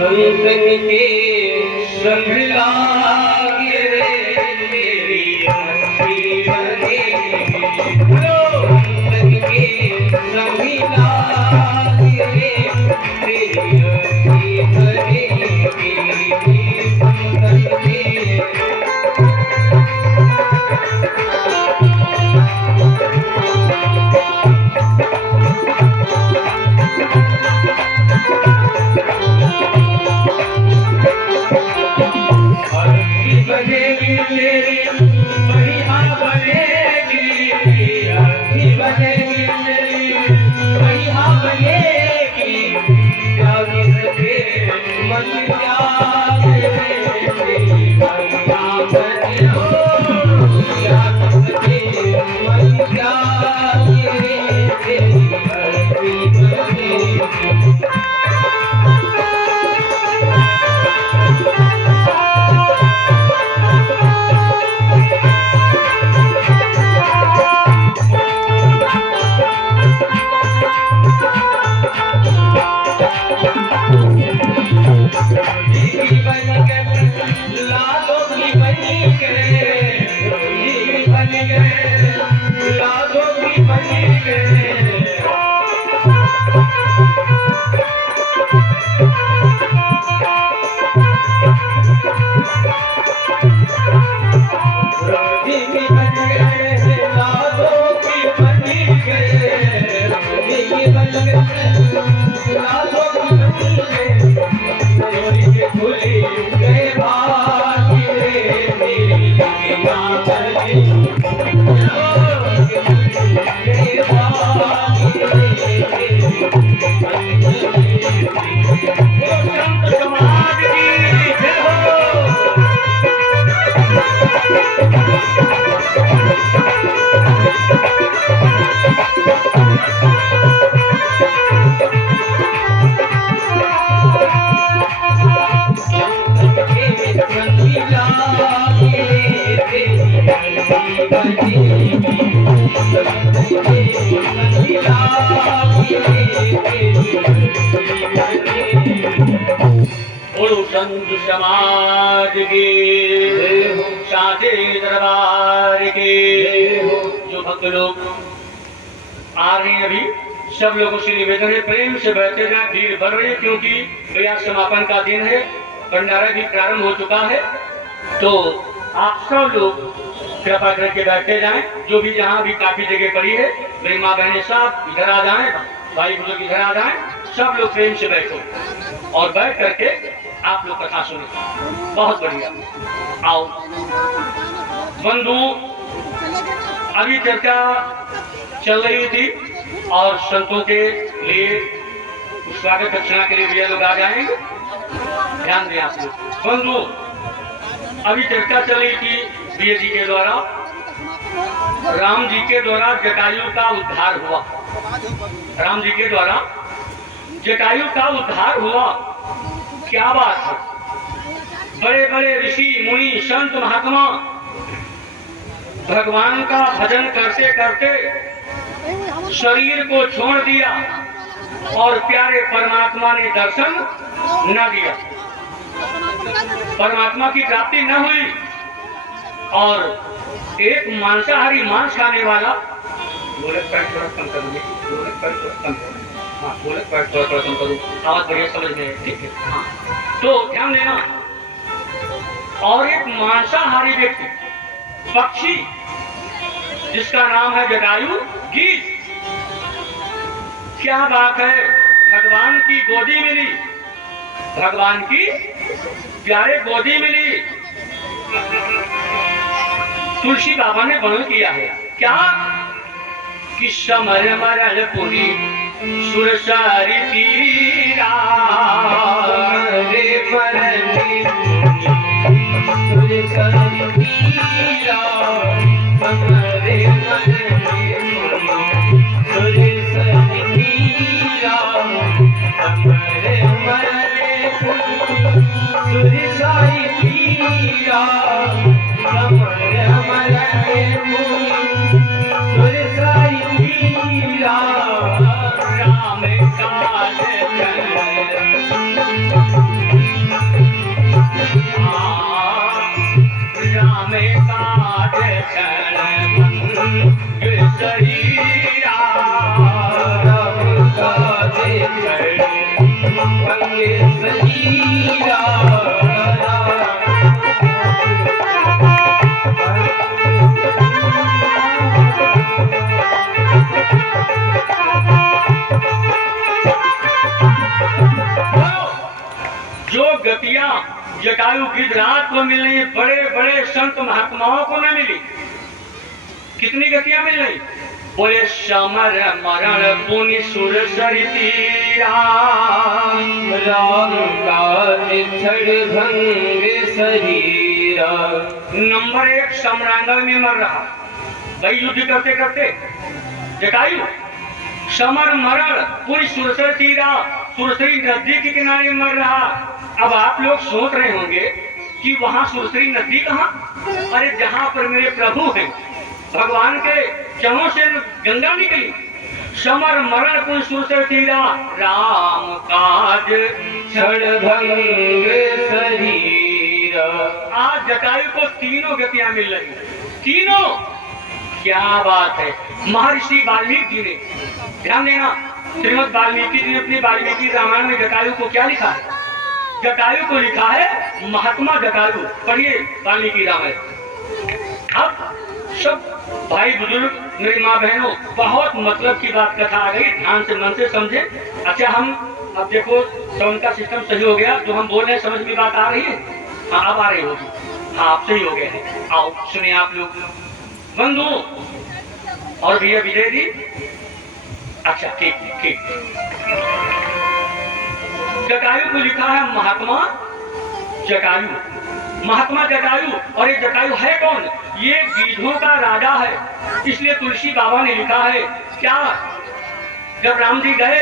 संतन के संग लागे रे तेरी अच्छी बनेगी। संतन के संग लागे रे तेरी अच्छी बनेगी। संतन के बनेगी तेरी बढ़िया बनेगी। अच्छी बनेगी तेरी बढ़िया बनेगी। त्यागी सके मन त्याग रे तेरी बढ़िया बने हो। त्याग सके मन त्याग रे तेरी अच्छी बनेगी। संत समाज के साथे दरबार के जो भक्त लोग आ रहे हैं अभी सब लोगों से निवेदन है प्रेम से बैठे जाए। भीड़ बढ़ रही है क्योंकि भैया समापन का दिन है। भंडारा भी प्रारंभ हो चुका है तो आप सब लोग कृपा करके बैठे जाएं। जो भी जहाँ भी काफी जगह पड़ी है मेरी माँ बहने सब इधर आ जाएं, भाई बुजुर्ग इधर आ जाएं। सब लोग प्रेम से बैठो और बैठ करके आप लोग कथा सुने। बहुत बढ़िया। आओ बंधु, अभी चर्चा चल रही थी और संतों के लिए स्वागत दक्षिणा के लिए भैया लोग आ जाएंगे। ध्यान दें आप लोग। बंधु, अभी चर्चा चल रही थी भैया जी के द्वारा राम जी के द्वारा जटायु का उद्धार हुआ। राम जी के द्वारा जटायु का उद्धार हुआ। क्या बात है। बड़े बड़े ऋषि मुनि संत महात्मा भगवान का भजन करते करते शरीर को छोड़ दिया और प्यारे परमात्मा ने दर्शन न दिया। परमात्मा की प्राप्ति न हुई और एक मांसाहारी मांस खाने वाला आवाज बढ़िया समझ में। ठीक है, तो ध्यान देना। और एक मांसाहारी व्यक्ति पक्षी जिसका नाम है जटायु गीत। क्या बात है। भगवान की गोदी मिली, भगवान की प्यारे गोदी मिली। तुलसी बाबा ने वर्णन किया है क्या कि समर मरल पुरी सुरसारी पीरा रे मरली सुरसारी पीरा समरे मरली सुरसारी पीरा समरे मरली सुरसारी पीरा समरे मरली सुरसारी पीरा राम काल के शरीरा जो गतियां जटायु गिरिराज को मिल रही, बड़े बड़े संत महात्माओं को न मिली। कितनी गतियां मिल रही? बोले समर मरण पुनि सुर सरितीरा, राम काज छड़ भंग शरीरा। नंबर 1 समरांगण में मर रहा, भाई युद्ध करते करते जटायु समर मरण पुनि सुरसर तीरा, सुरसरी नदी के किनारे मर रहा। अब आप लोग सोच रहे होंगे कि वहां सुरसरी नदी कहां? अरे जहां पर मेरे प्रभु हैं, भगवान के चरणों से गंगा निकली। समर मरण पुनि सुरसर तीरा, राम काज छड़ भंग शरीरा। आज जटायु को तीनों गतियां मिल रही, तीनों। क्या बात है! महर्षि वाल्मीकि जी ने, ध्यान देना, श्रीमद् वाल्मीकि जी ने अपनी वाल्मीकि रामायण में जटायु को क्या लिखा है? जटायु को लिखा है महात्मा जटायु। पढ़िए वाल्मीकि रामायण। अब सब भाई बुजुर्ग, मेरी माँ बहनों, बहुत मतलब की बात कथा आ गई, ध्यान से मन से समझे। अच्छा, हम अब देखो साउंड का सिस्टम सही हो गया, जो हम बोल रहे हैं समझ में बात आ रही है? हाँ, अब आ रही होगी। हाँ, अब सही हो गया है। आओ सुनिए आप लोग बंधु और भैया विजय जी। अच्छा, ठीक ठीक। जटायु को लिखा है महात्मा जटायु, महात्मा जटायु। और ये जटायु है कौन? ये गिद्धों का राजा है, इसलिए तुलसी बाबा ने लिखा है क्या? जब राम जी गए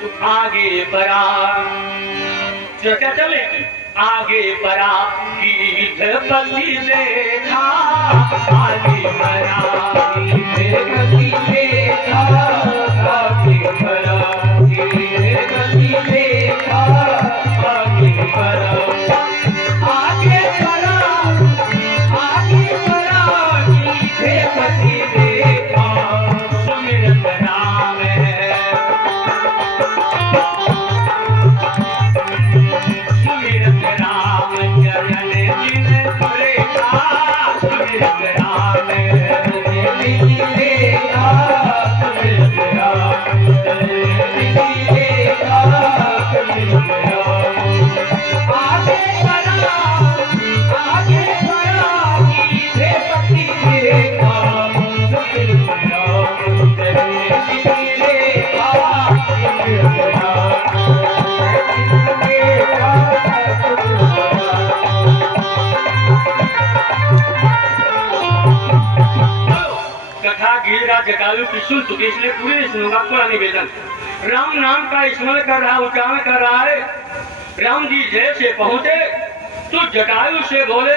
तो आगे बढ़ा, क्या चले? आगे बढ़ा गिद्धपति देखा, आगे बढ़ा गिद्धपति देखा, आगे बढ़ा गिद्धपति देखा, आगे बढ़ा, आगे बढ़ा, आगे बढ़ा गिद्धपति देखा, सुमिरत राम है, सुमिरत राम चरण जिन देखा, सुमिरत राम जिन देखा, सुमिरत राम चरण जिन देखा, सुमिरत राम। आगे बढ़ा, आगे बढ़ा गिद्धपति देखा, सुमिरत राम चरण जिन देखा, सुमिरत राम देखा, सुमिरत राम। कथा गिरिराज जटायु की सुन चुके, इसलिए पूरी नहीं सुनूंगा, थोड़ा निवेदन। राम नाम का स्मरण कर रहा, उच्चारण कर रहा है। राम जी जैसे पहुंचे तो जटायु से बोले,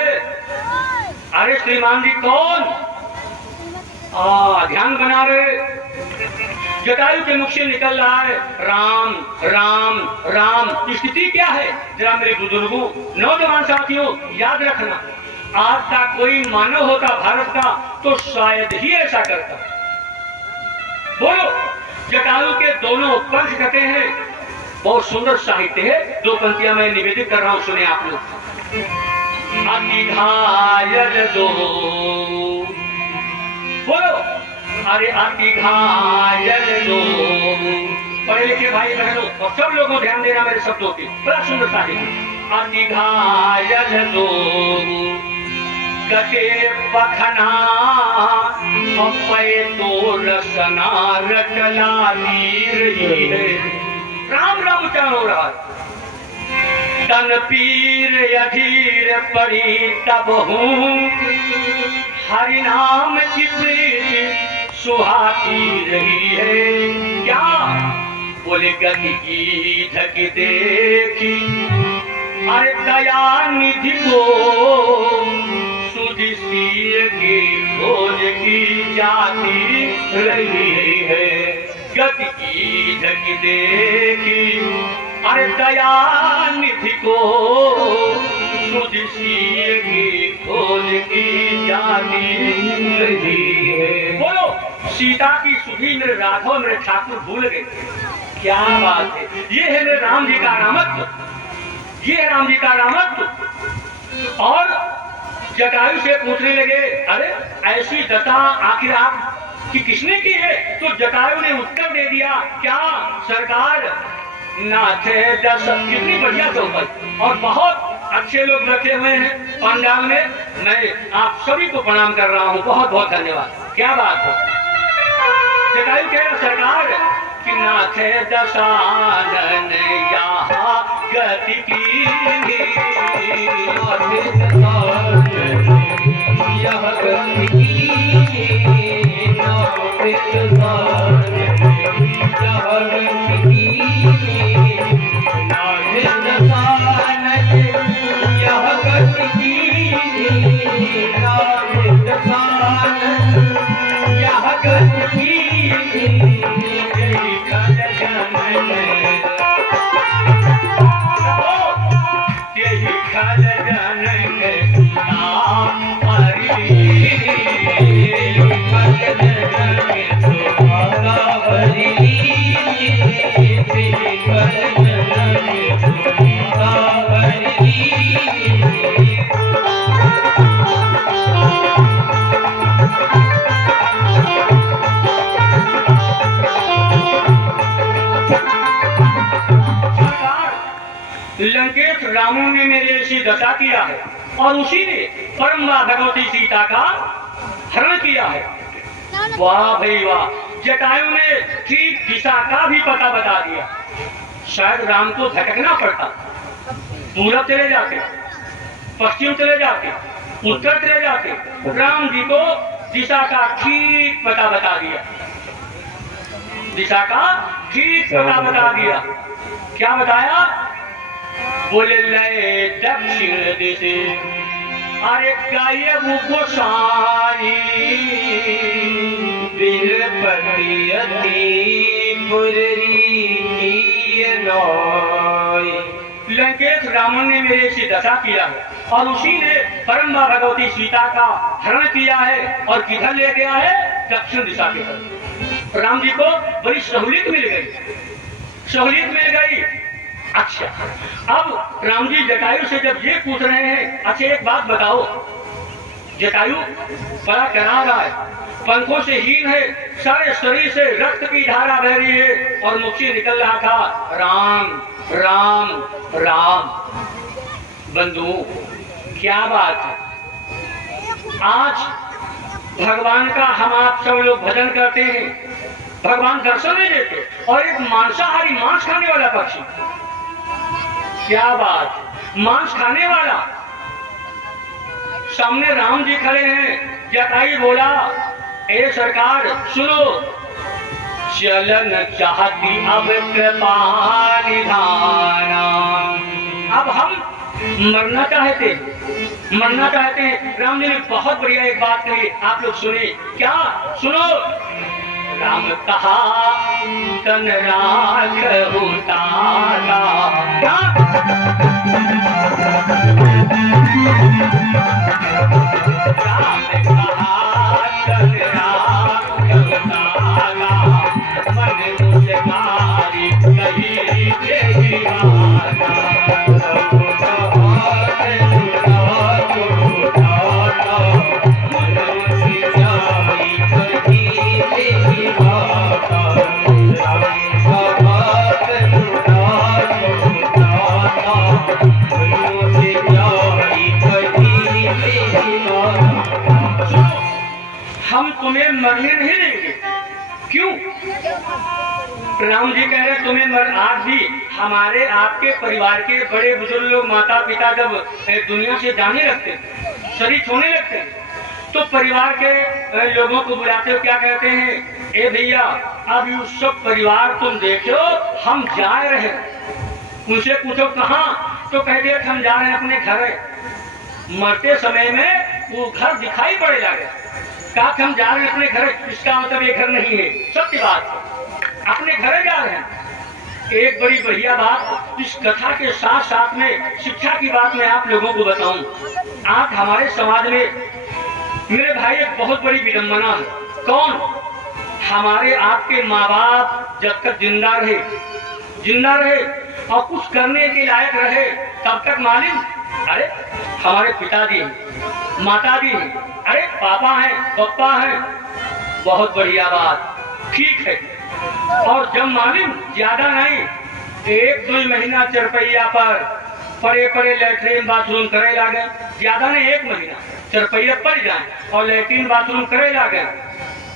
अरे श्रीमान जी कौन? ध्यान बना रहे। जटायु के मुख से निकल रहा है राम राम राम। स्थिति क्या है? जरा मेरे बुजुर्गों, नौजवान साथियों, याद रखना, आज का कोई मानव होता भारत का तो शायद ही ऐसा करता। बोलो, जटायु के दोनों पंख कटे हैं, बहुत सुंदर साहित्य है। 2 पंक्तियां मैं निवेदित कर रहा हूं, सुने आप लोग। अति घायल दो, बोलो, अरे अति घायल दो। पढ़े लिखे भाई बहनों और सब लोगों ध्यान देना मेरे शब्दों पे, बड़ा सुंदर साहित्य। अति घायल दो कटे पखना, अपे तो रसना रटला रही है। राम राम उच्चारण हो रहा है। तन पीर अधीर पड़ी तब हूँ, हरि नाम की प्रीति सुहाती रही है। क्या बोले? गति की धक देखी, अरे दया निधि को सुधिसीर की खोज की जाती रही है। गति की धक देखी, अरे दया निधि को सुधिसीर की खोज की जाती रही है। बोलो, सीता की सुधी मेरे राघव मेरे ठाकुर भूल गए। क्या बात है, ये है मेरे राम जी का रामत्व, ये है राम जी का रामत्व। और जटायु से पूछने लगे, अरे ऐसी दशा आखिर आप कि किसने की है? तो जटायु ने उत्तर दे दिया, क्या सरकार नाथ दस, कितनी बढ़िया चौपट, और बहुत अच्छे लोग रखे हुए हैं पंडाल में। मैं आप सभी को प्रणाम कर रहा हूँ, बहुत बहुत धन्यवाद। क्या बात है, जटायु कह रहा सरकार कि नाथ दशानन यहाँ गति की, नाथ दशानन यह गति की, नाथ दशानन यह गति की, नाथ दशानन यह गति की, नाथ दशानन यह गति की। लंकेश रावण ने मेरे ऐसी दशा किया है और उसी ने परम भगवती सीता का हरण किया है। वाह भाई वाह, जटायु ने ठीक दिशा का भी पता बता दिया। शायद राम को भटकना पड़ता, पूरब चले जाते, पश्चिम चले जाते, उत्तर चले जाते, राम जी को दिशा का ठीक पता बता दिया, दिशा का ठीक पता बता दिया। क्या बताया? बोले लय दक्षिण दिशे, अरे गाये मुखो सारी, बिलपति अति पुररी की नोय। लंकेश रावण ने मेरे से दशा किया है और उसी ने परम भगवती सीता का हरण किया है और किधर ले गया है? दक्षिण दिशा की तरफ। राम जी को बड़ी सहूलियत मिल गई, सहूलियत मिल गई। अच्छा, अब राम जी जटायु से जब ये पूछ रहे हैं, अच्छा एक बात बताओ, जटायु बड़ा डरा रहा है, पंखों से हीन है, सारे शरीर से रक्त की धारा बह रही है और मुख से निकल रहा था राम राम राम। बंधु क्या बात है, आज भगवान का हम आप सब लोग भजन करते हैं, भगवान दर्शन नहीं देते, और एक मांसाहारी मांस खाने वाला पक्षी, क्या बात, मांस खाने वाला, सामने राम जी खड़े हैं। जटायु बोला, ए सरकार सुनो, चलन चाहती अब कृपा निधाना। अब हम मरना चाहते, मरना चाहते हैं। राम जी ने बहुत बढ़िया एक बात कही, आप लोग सुने क्या? सुनो, राम कहा तन राख उतारा, क्या? राम कहा तन राख उतारा, मन मुझे मारी कही तेरी बात। हम तुम्हें मरने नहीं देंगे। क्यों? राम जी कह रहे तुम्हें आज भी हमारे आपके परिवार के बड़े बुजुर्ग लोग, माता पिता जब दुनिया से जाने लगते, शरीर छोड़ने लगते, तो परिवार के लोगों को बुलाते हो, क्या कहते हैं? ए भैया, अब ये सब परिवार तुम देखो, हम जा रहे हैं। उनसे पूछो कहाँ? तो कहते हैं हम जा रहे हैं अपने घर। मरते समय में वो घर दिखाई पड़े लगे, कहा हम जा रहे हैं अपने घर, इसका मतलब ये घर नहीं है। सत्य बात, अपने घर जा रहे हैं। एक बड़ी बढ़िया बात इस कथा के साथ साथ में शिक्षा की बात मैं आप लोगों को बताऊं। आज हमारे समाज में मेरे भाई एक बहुत बड़ी विडंबना है। कौन? हमारे आपके माँ बाप जब तक जिंदा रहे और कुछ करने के लायक रहे तब तक मालिम, अरे हमारे पिताजी हैं, माताजी हैं, अरे पापा हैं, पप्पा हैं, बहुत बढ़िया बात, ठीक है। और जब मालिम ज्यादा नहीं, 1-2 महीना चरपैया पर पड़े लेटरिन बाथरूम करे लागे, ज्यादा नहीं 1 महीना चरपैया पड़ जाए और लेटरिन बाथरूम करे लागे,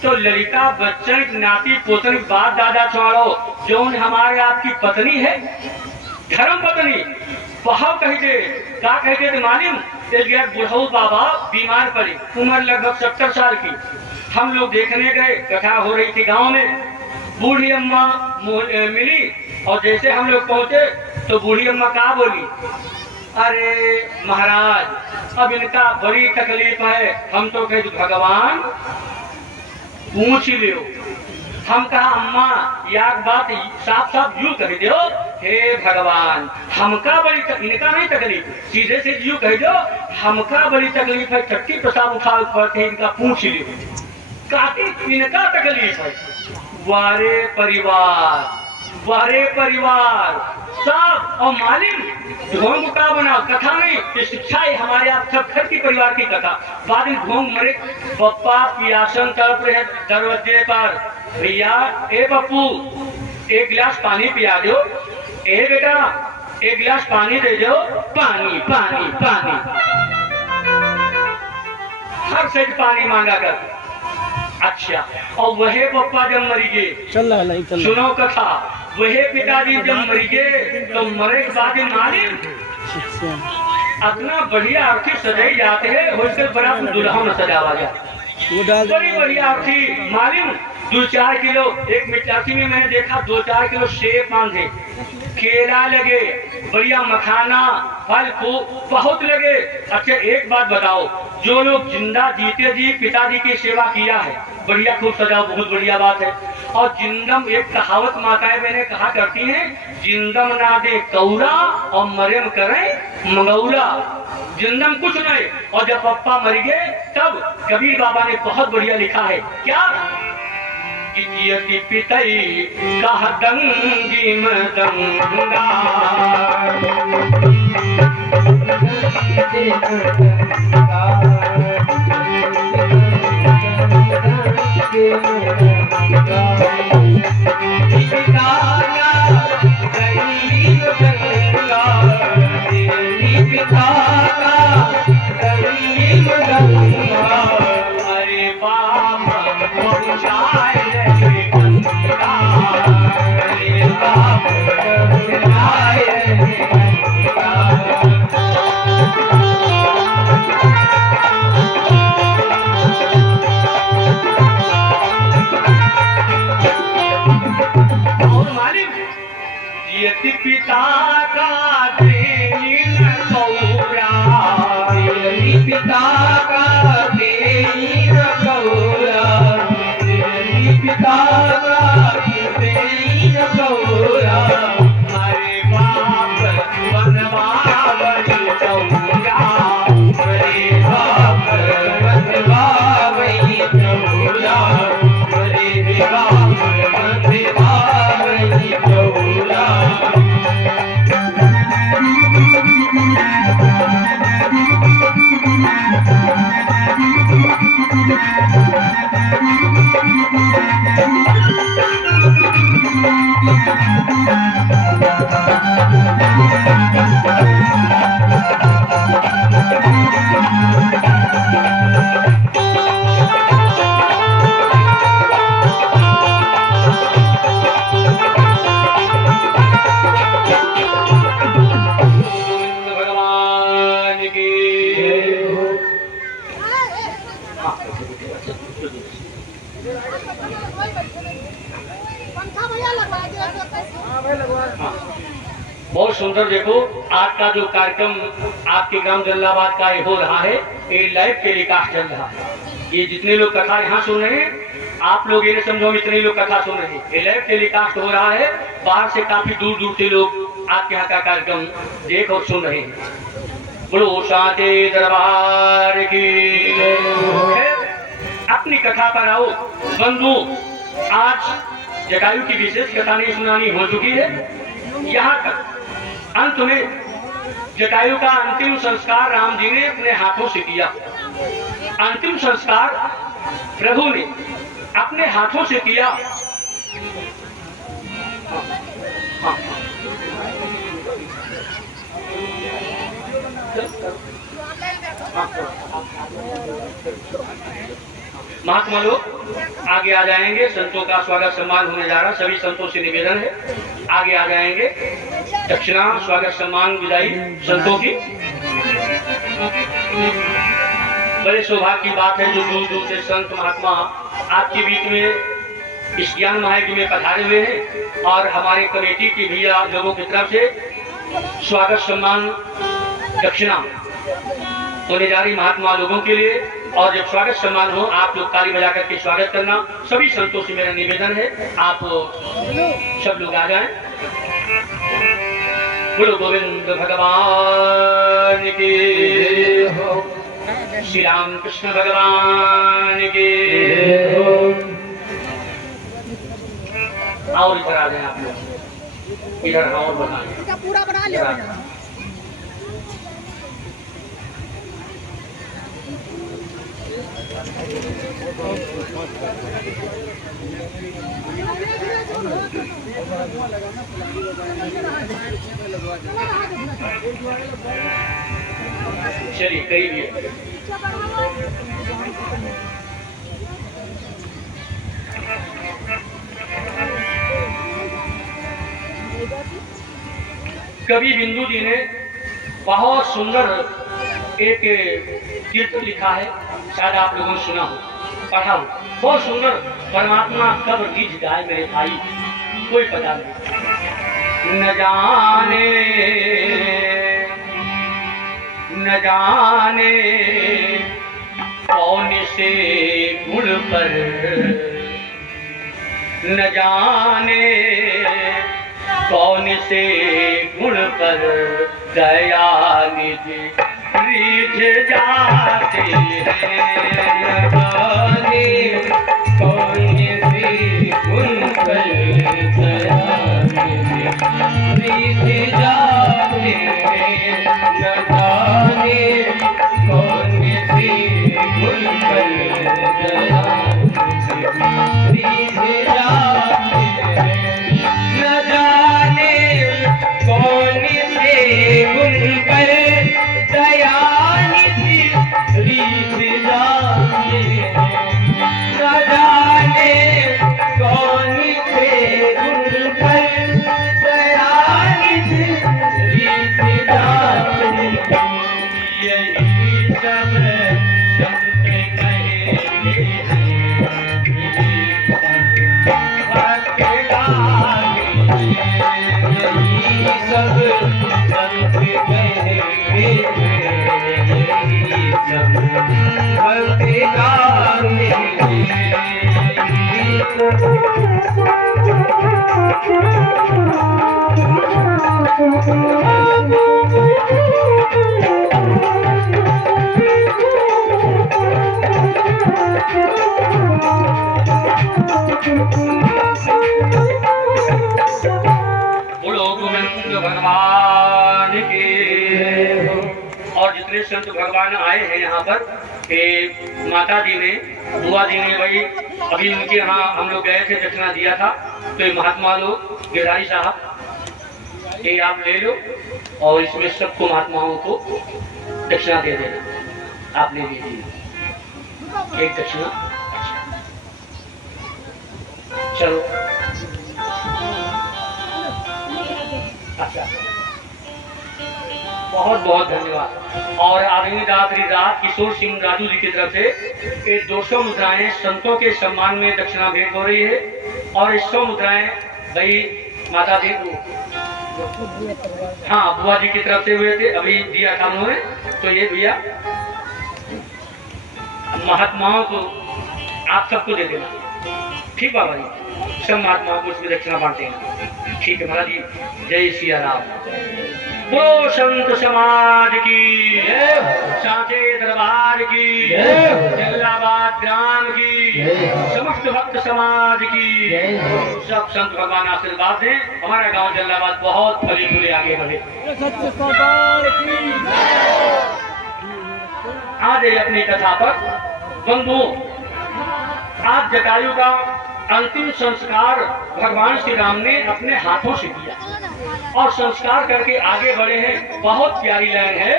तो ललिता बच्चन नाती पोतन बाप दादा छोड़ो जो हमारे आपकी पत्नी है, धर्म पत्नी, वह कहते क्या कहते थे मालूम, एक बुढ़ऊ बाबा बीमार पड़े, उम्र लगभग 70 साल की। हम लोग देखने गए, कथा हो रही थी गांव में, बूढ़ी अम्मा मिली और जैसे हम लोग पहुंचे तो बूढ़ी अम्मा क्या बोली, अरे महाराज अब इनका बड़ी तकलीफ है। हम तो कहते भगवान पूछ ही लो। हम कहा अम्मा याद बात साफ साफ यूं कह दो, हे भगवान हमका बड़ी इनका नहीं तकलीफ, सीधे से यूं कह दो हमका बड़ी तकलीफ है, चट्टी प्रसाद उठा पड़ते इनका पूछ लो, काफी इनका तकलीफ है। वारे परिवार सब और मालिम ढोंग का बनाओ, कथा नहीं ये शिक्षा है हमारे आप सब घर की परिवार की कथा। बाद में ढोंग मरे, पप्पा पियासन तड़प रहे दरवाजे पर, भैया ए पप्पू 1 गिलास पानी पिया दो, ए बेटा 1 गिलास पानी दे दो, पानी पानी पानी, हर साइड पानी मांगा कर। अच्छा, और वह पप्पा जब मरी गए, सुनो कथा, वह पिताजी जब मरी गए तो मरे के बाद मालिम अपना बढ़िया अर्थी सजाई जाते हैं, होलसेल बड़ा दुल्हा में सजावा जाए, बड़ी बढ़िया अर्थी मालिम 2-4 किलो, एक मिठाई में मैंने देखा 2-4 किलो सेब बांधे, केला लगे, बढ़िया मखाना फल फूल बहुत लगे। अच्छा एक बात बताओ, जो लोग जिंदा जीते जी पिताजी की सेवा किया है, बढ़िया खूब सजाओ, बहुत बढ़िया बात है। और जिंदम एक कहावत माताएं बहनें कहा करती हैं, जिंदम ना दे कौरा और मरेम करें मंगौरा, जिंदम कुछ नहीं। और जब पप्पा मर गए तब कबीर बाबा ने बहुत बढ़िया लिखा है, क्या इतियति पितई कह दंगी मदंगा, अरे बाप पिता का देन कौरा, पिता का देन कौरा, पिता का देन कौरा, हरे बाप बनवा बड़ी चौरा, हरे बाप बनवा बड़ी चौरा, हरे बाप बनवा बड़ी चौरा। बहुत सुंदर। देखो आज का जो कार्यक्रम आपके ग्राम जल्लाबाद का हो रहा है, ये लाइव टेलीकास्ट चल रहा है। ये जितने लोग कथा यहाँ सुन रहे हैं, आप लोग ये समझो इतने लोग कथा सुन रहे हैं, ये लाइव टेलीकास्ट हो रहा है। बाहर से काफी दूर दूर से लोग आपके यहाँ का कार्यक्रम देख और सुन रहे हैं। बोलो साचे दरबार की। अपनी कथा पर आओ बंधु। आज जटायु की विशेष कथाएं सुनानी हो चुकी है। यहाँ तक अंत में जटायु का अंतिम संस्कार राम जी ने अपने हाथों से किया। अंतिम संस्कार प्रभु ने अपने हाथों से किया। महात्मा लोग आगे आ जाएंगे। संतों का स्वागत सम्मान होने जा रहा। सभी संतों से निवेदन है आगे आ जाएंगे। दक्षिणा स्वागत सम्मान विदाई संतों की। बड़े सौभाग्य की बात है जो दूर दूर से संत महात्मा आपके बीच में इस ज्ञान महायज्ञ में पधारे हुए हैं और हमारे कमेटी की भी लोगों की तरफ से स्वागत सम्मान दक्षिणा होने जा रही महात्मा लोगों के लिए। और जब स्वागत सम्मान हो आप लोग ताली बजा करके स्वागत करना। सभी संतों से मेरा निवेदन है आप सब लोग आ जाएं। बोलो गोविंद भगवान की, श्री राम कृष्ण भगवान की। और इधर आ जाए आप लोग, इधर और बनाए पूरा बना ले। चलिए करीब है। कवि बिंदु जी ने बहुत सुंदर एक कीर्तन लिखा है, शायद आप लोगों ने सुना हो, पढ़ा हो। बहुत सुंदर। परमात्मा कब रीझ गाय मेरे भाई कोई पता नहीं। न जाने कौन से गुण पर, न जाने कौन से गुण पर दयानिधि रीझ जाते हैं। न जाने कौन से गुण पर दयानिधि रीझ जाते हैं। न जाने कौन से गुण पर दयानिधि रीझ जाते हैं। न जाने कौन से गुण पर दयानिधि रीझ जाते हैं। न जाने कौन से गुण पर दयानिधि रीझ जाते हैं। यही सब संत कहते हैं, यही सब भक्त गाते हैं। यही सब संत कहते हैं, यही सब भक्त गाते हैं। बोलो गोविंद भगवान की। और जितने संत भगवान आए हैं यहाँ पर, माता जी ने, बुआ जी ने, भाई अभी उनके यहाँ हम लोग गए थे, दक्षिणा दिया था। तो ये महात्मा लोग, गिरधारी साहब, ये आप ले लो और इसमें सबको महात्माओं को दक्षिणा दे देना। आप ले लीजिए एक दक्षिणा। चलो अच्छा, बहुत बहुत धन्यवाद। और आगामी रात किशोर सिंह राजू जी की तरफ से ये 200 मुद्राएं संतों के सम्मान में दक्षिणा भेंट हो रही है। और 100 मुद्राएं भाई माता जी को, हाँ बुआ जी की तरफ से हुए थे, अभी दिया था उन्होंने। तो ये भैया महात्माओं को आप सबको दे देना, ठीक बाबा जी। सब महात्माओं को उसमें दक्षिणा बांटते हैं, ठीक है महाराज जी। जय सिया राम। वो संत समाज की, सांचे दरबार की, जल्लाबाद ग्राम की, समस्त भक्त समाज की, सब संत भगवान आशीर्वाद दें। हमारा गांव जल्लाबाद बहुत फली फूले आगे बढ़े। आज अपनी कथा पर बंधु, आज जटायु का अंतिम संस्कार भगवान श्री राम ने अपने हाथों से किया और संस्कार करके आगे बढ़े हैं। बहुत प्यारी लाइन है,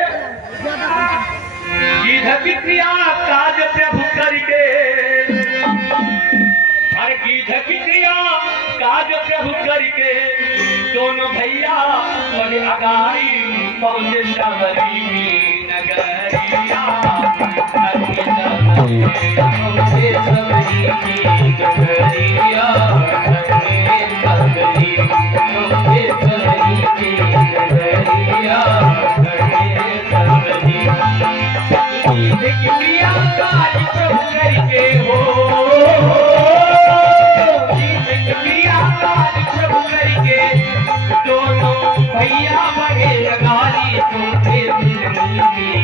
गीध की क्रिया काज प्रभु करके, अरे गीध की क्रिया काज प्रभु करके, दोनों भैया बड़े अगारी पहुंचे सबरी की नगरिया, पहुंचे सबरी की नगरिया, पहुंचे सबरी की नगरिया, क्रिया काज प्रभु करके हो, क्रिया काज प्रभु करके, दोनों भैया बड़े लगारी तुमसे नगरिया,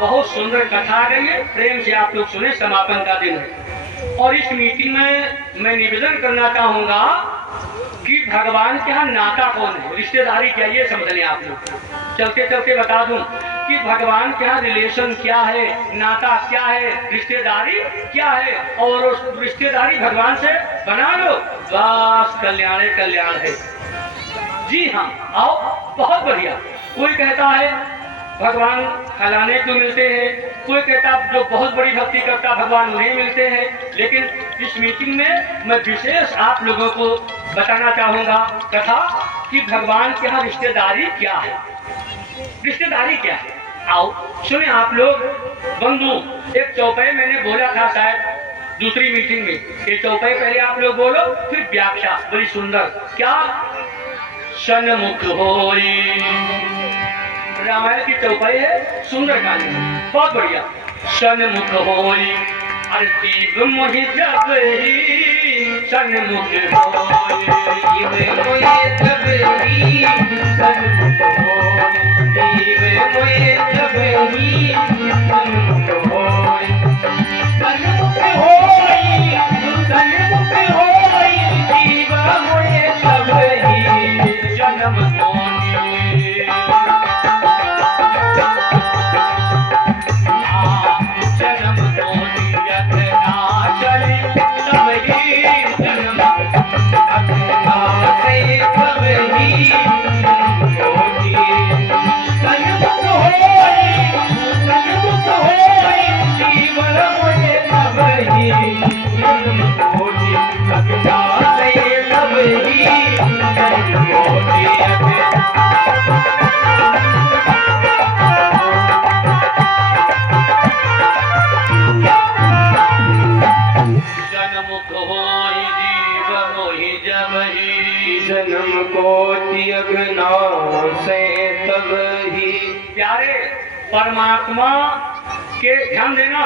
बहुत सुंदर कथा आ रही है, प्रेम से आप लोग सुने। समापन का दिन है और इस मीटिंग में मैं निवेदन करना चाहूंगा कि भगवान के यहाँ नाता कौन है, रिश्तेदारी क्या, ये समझ लें आप लोग। चलते चलते बता दूं कि भगवान के यहाँ रिलेशन क्या है, नाता क्या है, रिश्तेदारी क्या है, और उस रिश्तेदारी भगवान से बना लो, बस कल्याण कल्याण है। जी हाँ, आओ, बहुत बढ़िया। कोई कहता है भगवान खिलाने को मिलते हैं, कोई कहता जो बहुत बड़ी भक्ति करता भगवान उन्हें मिलते हैं, लेकिन इस मीटिंग में मैं विशेष आप लोगों को बताना चाहूंगा कथा कि भगवान के यहाँ रिश्तेदारी क्या है, रिश्तेदारी क्या है। आओ सुने आप लोग बंधु। एक चौपाई मैंने बोला था शायद दूसरी मीटिंग में, ये चौपाई पहले आप लोग बोलो फिर व्याख्या बड़ी सुंदर। क्या? सन्मुख होई, रामायण की चौपाई है, सुंदर काली, बहुत बढ़िया। सन्मुख होई, अरे दीव मोहि जब ही सन्मुख होई, दीव मोहि जब ही सन्मुख होई, दीव मोहि जब ही सन्मुख होई, सन्मुख होई, सन्मुख होई, दीव मोहि जब ही जन्म होई। जन्म को त्याग नासे तब ही। प्यारे परमात्मा के ध्यान देना,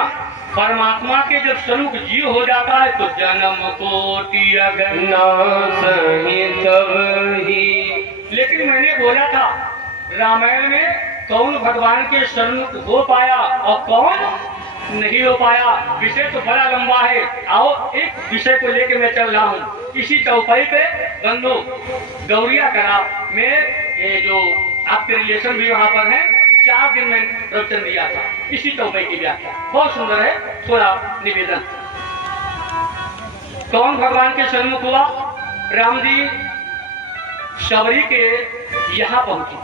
परमात्मा के जब स्वरूप जीव हो जाता है तो जन्म को त्याग नासे तब ही। लेकिन मैंने बोला था रामायण में कौन भगवान के स्वरूप हो पाया और कौन नहीं हो पाया, विषय तो बड़ा लंबा है। आओ एक विषय को लेके मैं चल रहा हूँ इसी चौपाई पे बंधु। गौरिया कला में ये जो आपके रिलेशन भी वहाँ पर हैं, 4 दिन में प्रवचन दिया था इसी चौपाई की व्याख्या, बहुत सुंदर है। थोड़ा निवेदन, कौन भगवान के सन्मुख हुआ? राम जी शबरी के यहाँ पहुंचे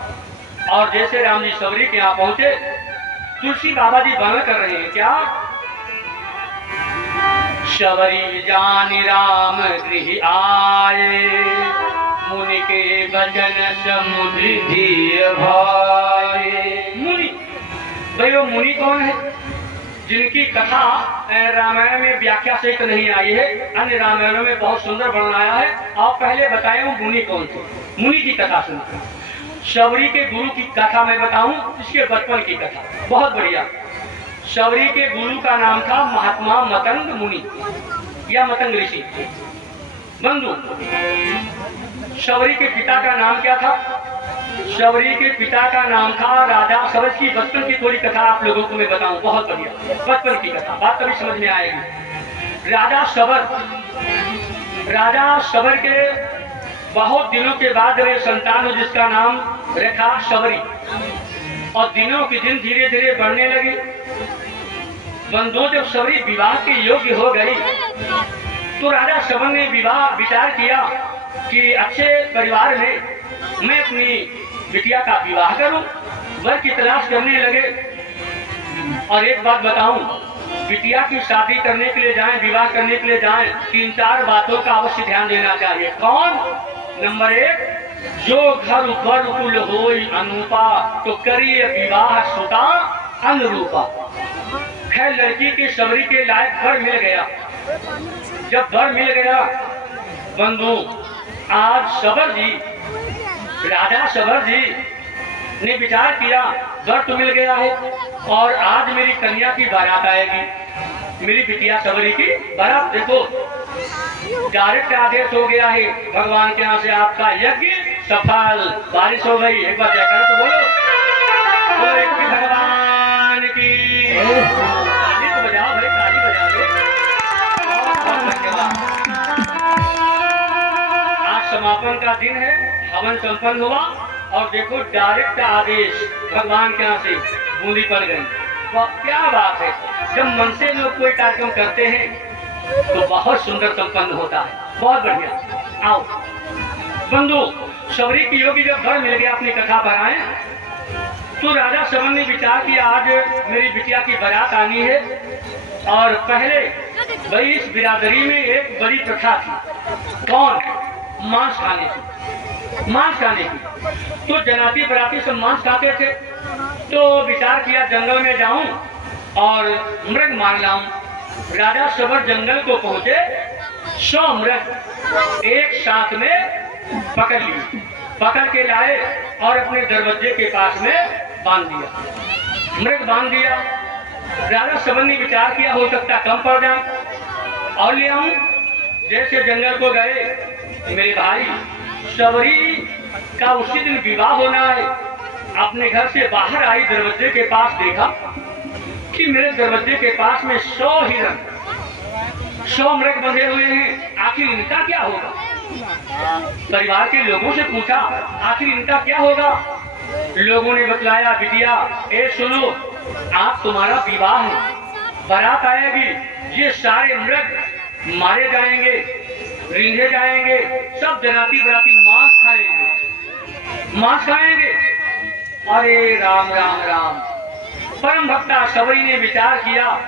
और जैसे राम जी शबरी के यहाँ पहुंचे, तुलसी बाबा जी वर्णन कर रहे हैं क्या? शबरी जानि राम गृह आए, मुनि के वचन समुद्र भाए। मुनि, भाई वो मुनि कौन है? जिनकी कथा रामायण में व्याख्या सहित नहीं आई है, अन्य रामायणों में बहुत सुंदर वर्णन आया है। आप पहले बताएं वो मुनि कौन थे? मुनि की कथा सुनते। शबरी के गुरु की कथा मैं बताऊं, इसके बचपन की कथा बहुत बढ़िया। शबरी के गुरु का नाम था महात्मा मतंग मुनि या मतंग ऋषि। बंधु, शबरी के पिता का नाम क्या था? शबरी के पिता का नाम था राजा शबर। की बचपन की थोड़ी कथा आप लोगों को मैं बताऊं, बहुत बढ़िया बचपन की कथा, बात कभी समझ में आएगी। राजा शबर के बहुत दिनों के बाद वे संतान हो जिसका नाम रखा शबरी, और दिनों के दिन धीरे धीरे बढ़ने लगे। बंधुओं, जब शबरी विवाह के योग्य हो गई तो राजा शबर ने विचार किया कि अच्छे परिवार में मैं अपनी बिटिया का विवाह करूं। वर की तलाश करने लगे। और एक बात बताऊं, बिटिया की शादी करने के लिए जाएं, विवाह करने के लिए जाएं, 3-4 बातों का अवश्य ध्यान देना चाहिए। कौन? नंबर 1, जो घर वर कुल होई अनुपा तो करिए विवाह सुता अनुरूपा। खैर, लड़की के शबरी के लायक घर मिल गया। जब घर मिल गया बंधु, आज शबर जी, राजा शबर जी ने विचार किया घर तो मिल गया है और आज मेरी कन्या की बारात आएगी, मेरी बिटिया शबरी की बारात। देखो, डायरेक्ट आदेश हो गया है भगवान के यहाँ से, आपका यज्ञ सफल, बारिश हो गई। एक बार जयकार तो बोलो, भगवान की। ताली तो बजाओ भाई, ताली बजा दो। धन्यवाद। आज समापन का दिन है, हवन संपन्न हुआ और देखो डायरेक्ट आदेश भगवान के यहाँ से बूंदी पड़ गई। तो क्या बात है, जब मन से लोग कोई कार्यक्रम करते हैं तो बहुत सुंदर संपन्न होता है, बहुत बढ़िया। आओ बंधु, शबरी की योगी जब घर मिल गया, अपनी कथा पर आए तो राजा शबर ने विचार किया आज मेरी बिटिया की बारात आनी है। और पहले भाई इस बिरादरी में एक बड़ी प्रथा थी। कौन? मांस खाने की, मांस खाने की। तो जनाती बराती सब मांस खाते थे। तो विचार किया जंगल में जाऊं और मृग मार लाऊं। राजा शबर जंगल को पहुंचे, 100 मृग एक साथ में पकड़ लिए, पकड़ के लाए और अपने दरवाजे के पास में बांध दिया। मृग बांध दिया। राजा शबर ने विचार किया हो सकता कम पड़ जाए और ले आऊं। जैसे जंगल को गए, मेरे भाई शबरी का उसी दिन विवाह होना है। अपने घर से बाहर आई, दरवाजे के पास देखा कि मेरे दरवाजे के पास में 100 हिरण, 100 मृग बंधे हुए हैं। आखिर इनका क्या होगा? परिवार के लोगों से पूछा आखिर इनका क्या होगा? लोगों ने बतलाया, बिटिया ए सुनो, आप तुम्हारा विवाह है, बारात आएगी, ये सारे मृग मारे जाएंगे, रिंधे जाएंगे, सब जनाती बराती मांस खाएंगे, मांस खाएंगे। अरे राम राम राम। परम भक्ता शबरी ने विचार किया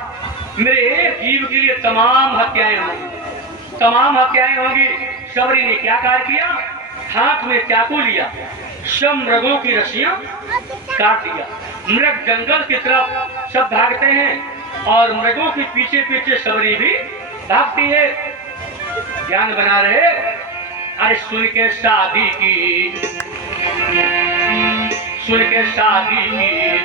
मेरे एक जीव के लिए तमाम हत्याएं होंगी, तमाम हत्याएं होंगी। शबरी ने क्या कार्य किया? हाथ में चाकू लिया, सब मृगों की रस्सियां काट दिया। मृग जंगल की तरफ सब भागते हैं और मृगों के पीछे पीछे शबरी भी भागती है। ध्यान बना रहे। अरे सुन के शादी की, सुन के शादी की,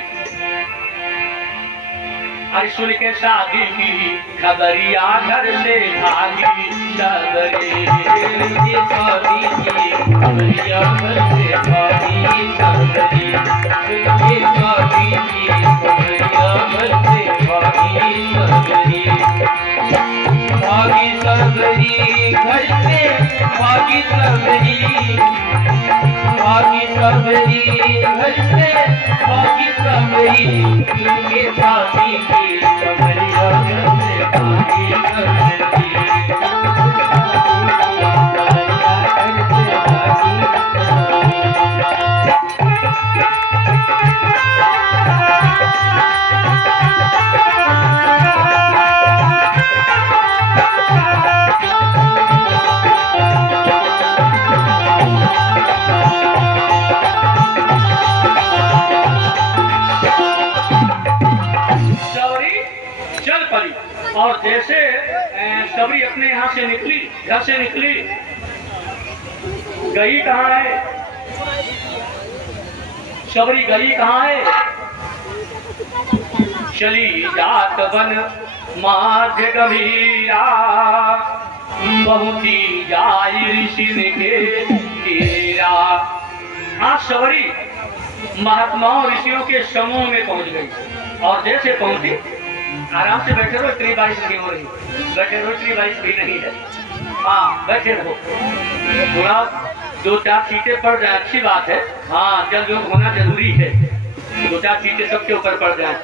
अरे सुन के शादी की खबरिया घर से भागी शबरी। शादी की खबरिया घर से भागी शबरी। शादी की खबरिया घर से भागी शबरी। भागी शबरी घर से भागी शबरी। भागी शबरी घर से भागी शबरी। उनके शादी की खबरिया घर से भागी शबरी। और जैसे शबरी अपने यहाँ से निकली, घर से निकली, गई कहाँ है? शबरी गई कहाँ है? चली जात बन माध्य गंभीरा, पहुंची जाई ऋषि के तेरा। आज शबरी महात्माओं ऋषियों के समूह में पहुंच गई और जैसे पहुंची, आराम से बैठे रहो, इतनी बारिश नहीं हो रही, बैठे रहो, इतनी बारिश भी नहीं है। हाँ बैठे रहो, थोड़ा 2-4 सीटें पड़ जाए अच्छी बात है। हाँ जल योग होना जरूरी है, 2-4 सीटें सबके ऊपर पड़ जाए।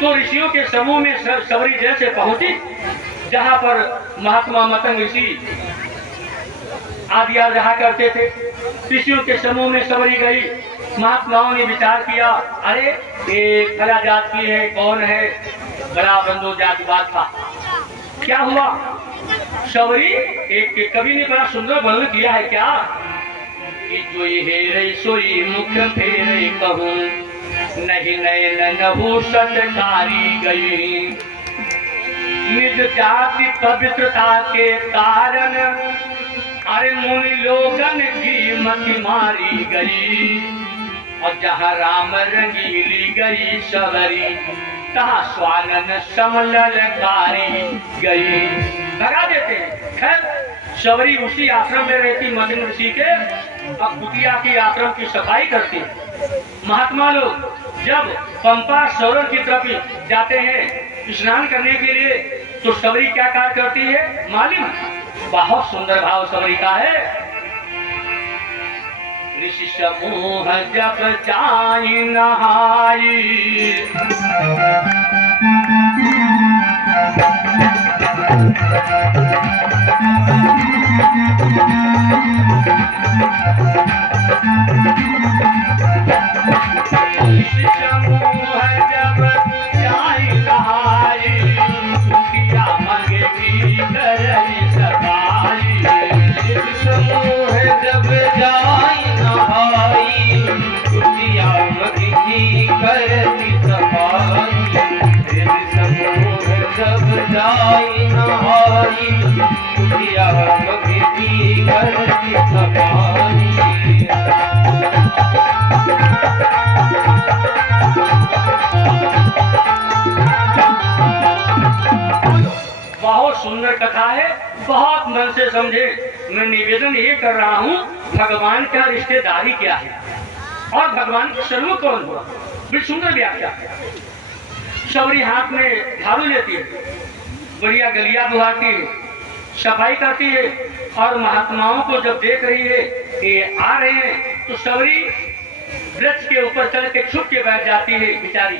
तो ऋषियों के समूह में शबरी जैसे पहुंची, जहां पर महात्मा मतंग ऋषि आदि रहा करते थे, ऋषियों के समूह में शबरी गई। महात्माओं ने विचार किया, अरे ये फला जात की है, कौन है, बड़ा बंदो जातिवाद था। क्या हुआ? शबरी एक कवि ने बड़ा सुंदर वर्णन किया है क्या कि जो हेरे सोई मुख फेरे कहूं, नहीं नयन नहु सत्कारी गई, निज जाति पवित्रता के कारण, अरे मुनि लोगन की मति मारी गई। और जहाँ राम रंगीली गई शबरी, तहाँ स्वानन समललकारी गई। भगा देते हैं। खैर शबरी उसी आश्रम में रहती मदन ऋषि के, अब कुटिया की आश्रम की सफाई करती। महात्मा लोग जब पंपा सरोवर की तरफ जाते हैं स्नान करने के लिए, तो शबरी क्या कार्य करती है मालूम? बहुत सुंदर भाव शबरी का है। ऋषि समूह जब जाई नहाई, ऋषि समूह जब जाई नहाई, कुटिया मंगेगी करई सफाई। ऋषि समूह जब जाई नहाई, कुटिया मंगेगी करई सफाई। ऋषि समूह जब जाई नहाई, कुटिया मंगेगी करई सफाई। बहुत सुंदर कथा है, बहुत मन से समझे। मैं निवेदन ये कर रहा हूँ, भगवान का रिश्तेदारी क्या है और भगवान का स्वरूप कौन हुआ, बड़ी सुंदर व्याख्या। शबरी हाथ में झाड़ू लेती है, बढ़िया गलिया बुहाती है, सफाई करती है, और महात्माओं को जब देख रही है कि आ रहे हैं, तो शबरी वृक्ष के ऊपर चढ़ के छुप के बैठ जाती है बेचारी।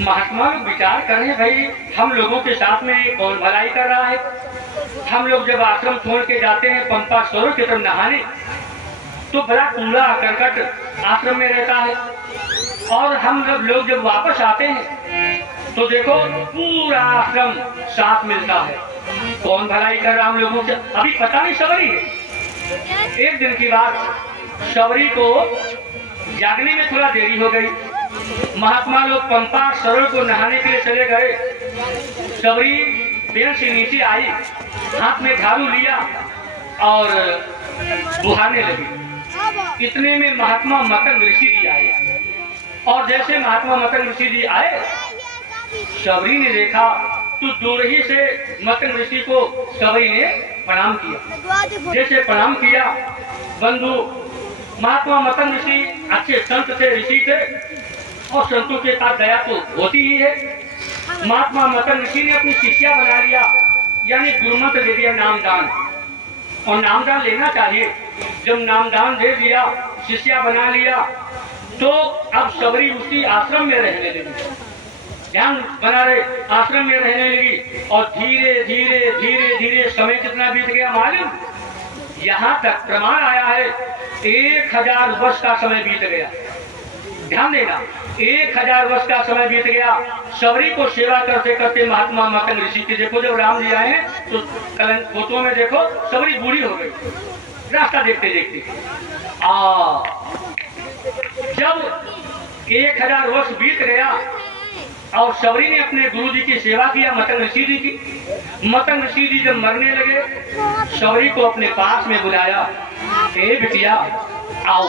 महात्मा लोग विचार करें, भाई हम लोगों के साथ में कौन भलाई कर रहा है। हम लोग जब आश्रम छोड़ के जाते हैं पंपा सरोवर की तरफ नहाने, तो बड़ा कूड़ा करकट आश्रम में रहता है, और हम लोग जब वापस आते हैं तो देखो पूरा आश्रम साफ मिलता है। कौन भलाई कर रहा हम लोगों से, अभी पता नहीं शबरी है। एक दिन की बात, शबरी को जागने में थोड़ा देरी हो गई। महात्मा लोग पंपा सरोवर को नहाने के लिए चले गए। शबरी पेड़ से नीचे आई, हाथ में झाड़ू लिया और बुहाने लगी। इतने में महात्मा मतंग ऋषि जी आए, और जैसे महात्मा मतंग ऋषि जी आए, शबरी ने देखा तो दूर ही से मतंग ऋषि को शबरी ने प्रणाम किया। जैसे प्रणाम किया, बंधु महात्मा मतंग ऋषि अच्छे संत थे, ऋषि थे, और संतों के साथ दया तो होती ही है। महात्मा मतंग ऋषि ने अपनी शिष्या बना लिया, यानी गुरुमंत्र दे दिया, नामदान, और नामदान लेना चाहिए। जब नामदान दे दिया, शिष्या बना लिया, तो अब शबरी उसी आश्रम में रहने लगी, ध्यान बना रहे, आश्रम में रहने लगी। और धीरे धीरे धीरे धीरे समय कितना बीत गया मालूम? यहाँ तक प्रमाण आया है 1000 वर्ष का समय बीत गया। ध्यान देना, 1000 वर्ष का समय बीत गया। शबरी को सेवा करते करते महात्मा मतंग ऋषि के, देखो जब राम जी आए तो फोटो में देखो शबरी बूढ़ी हो गई, रास्ता देखते देखते। जब 1000 वर्ष बीत गया और शबरी ने अपने गुरु जी की सेवा किया, मतंग ऋषि जी की। मतंग ऋषि जी जब मरने लगे, शबरी को अपने पास में बुलाया, हे बिटिया आओ,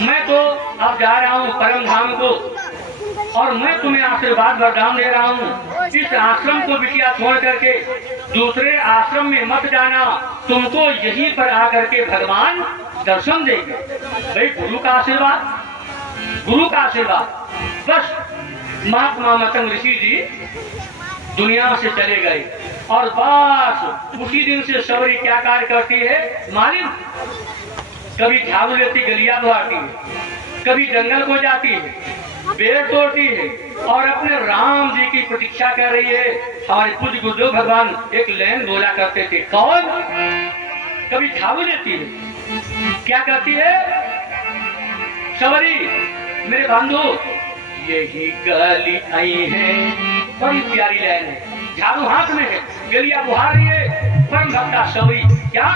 मैं तो अब जा रहा हूँ परम धाम को, और मैं तुम्हें आशीर्वाद वरदान दे रहा हूँ, इस आश्रम को बिटिया छोड़ करके दूसरे आश्रम में मत जाना, तुमको यहीं पर आकर के भगवान दर्शन देंगे। भाई गुरु का आशीर्वाद, गुरु का आशीर्वाद। बस महात्मा मतंग ऋषि जी दुनिया से चले गए, और बस उसी दिन से शबरी क्या कार्य करती है मालिम, कभी झाड़ू लेती गलिया धोती है, कभी जंगल को जाती है, पेड़ तोड़ती है, और अपने राम जी की प्रतीक्षा कर रही है। हमारे पूज्य गुरुदेव भगवान एक लाइन बोला करते थे, कौन? कभी झाड़ू लेती है, क्या करती है शबरी मेरे बंधु, यही गली आई है, बड़ी प्यारी लाइन है, झाड़ू हाथ में है, गलिया बुहार रही है, परम भक्ता शबरी, क्या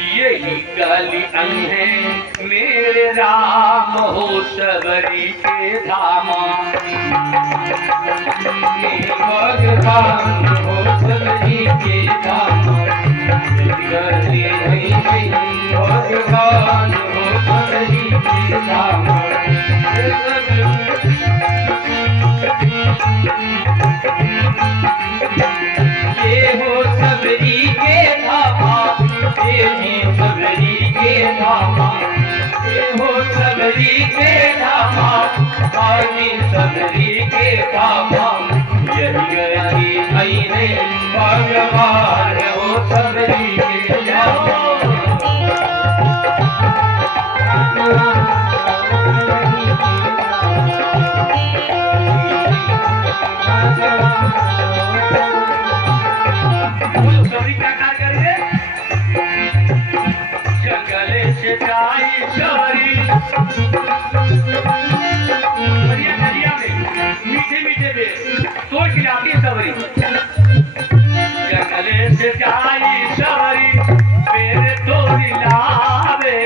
यही गली आई है मेरे राम हो शबरी के धामा, भगवान हो शबरी के धामा, गली आई है भगवान हो शबरी के धामा। ये हो शबरी के धामा, ये ही शबरी के धामा, ये हो शबरी के धामा, आदि शबरी के धामा, यही गई महीने भगवान हो शबरी के धामा। शबरी क्या कार्य करिए, जंगल से जाई शबरी, बढ़िया नदिया में मीठे मीठे बेर तोड़ के लाती है शबरी, जंगल से जाई शबरी बेर तोड़ी लावे,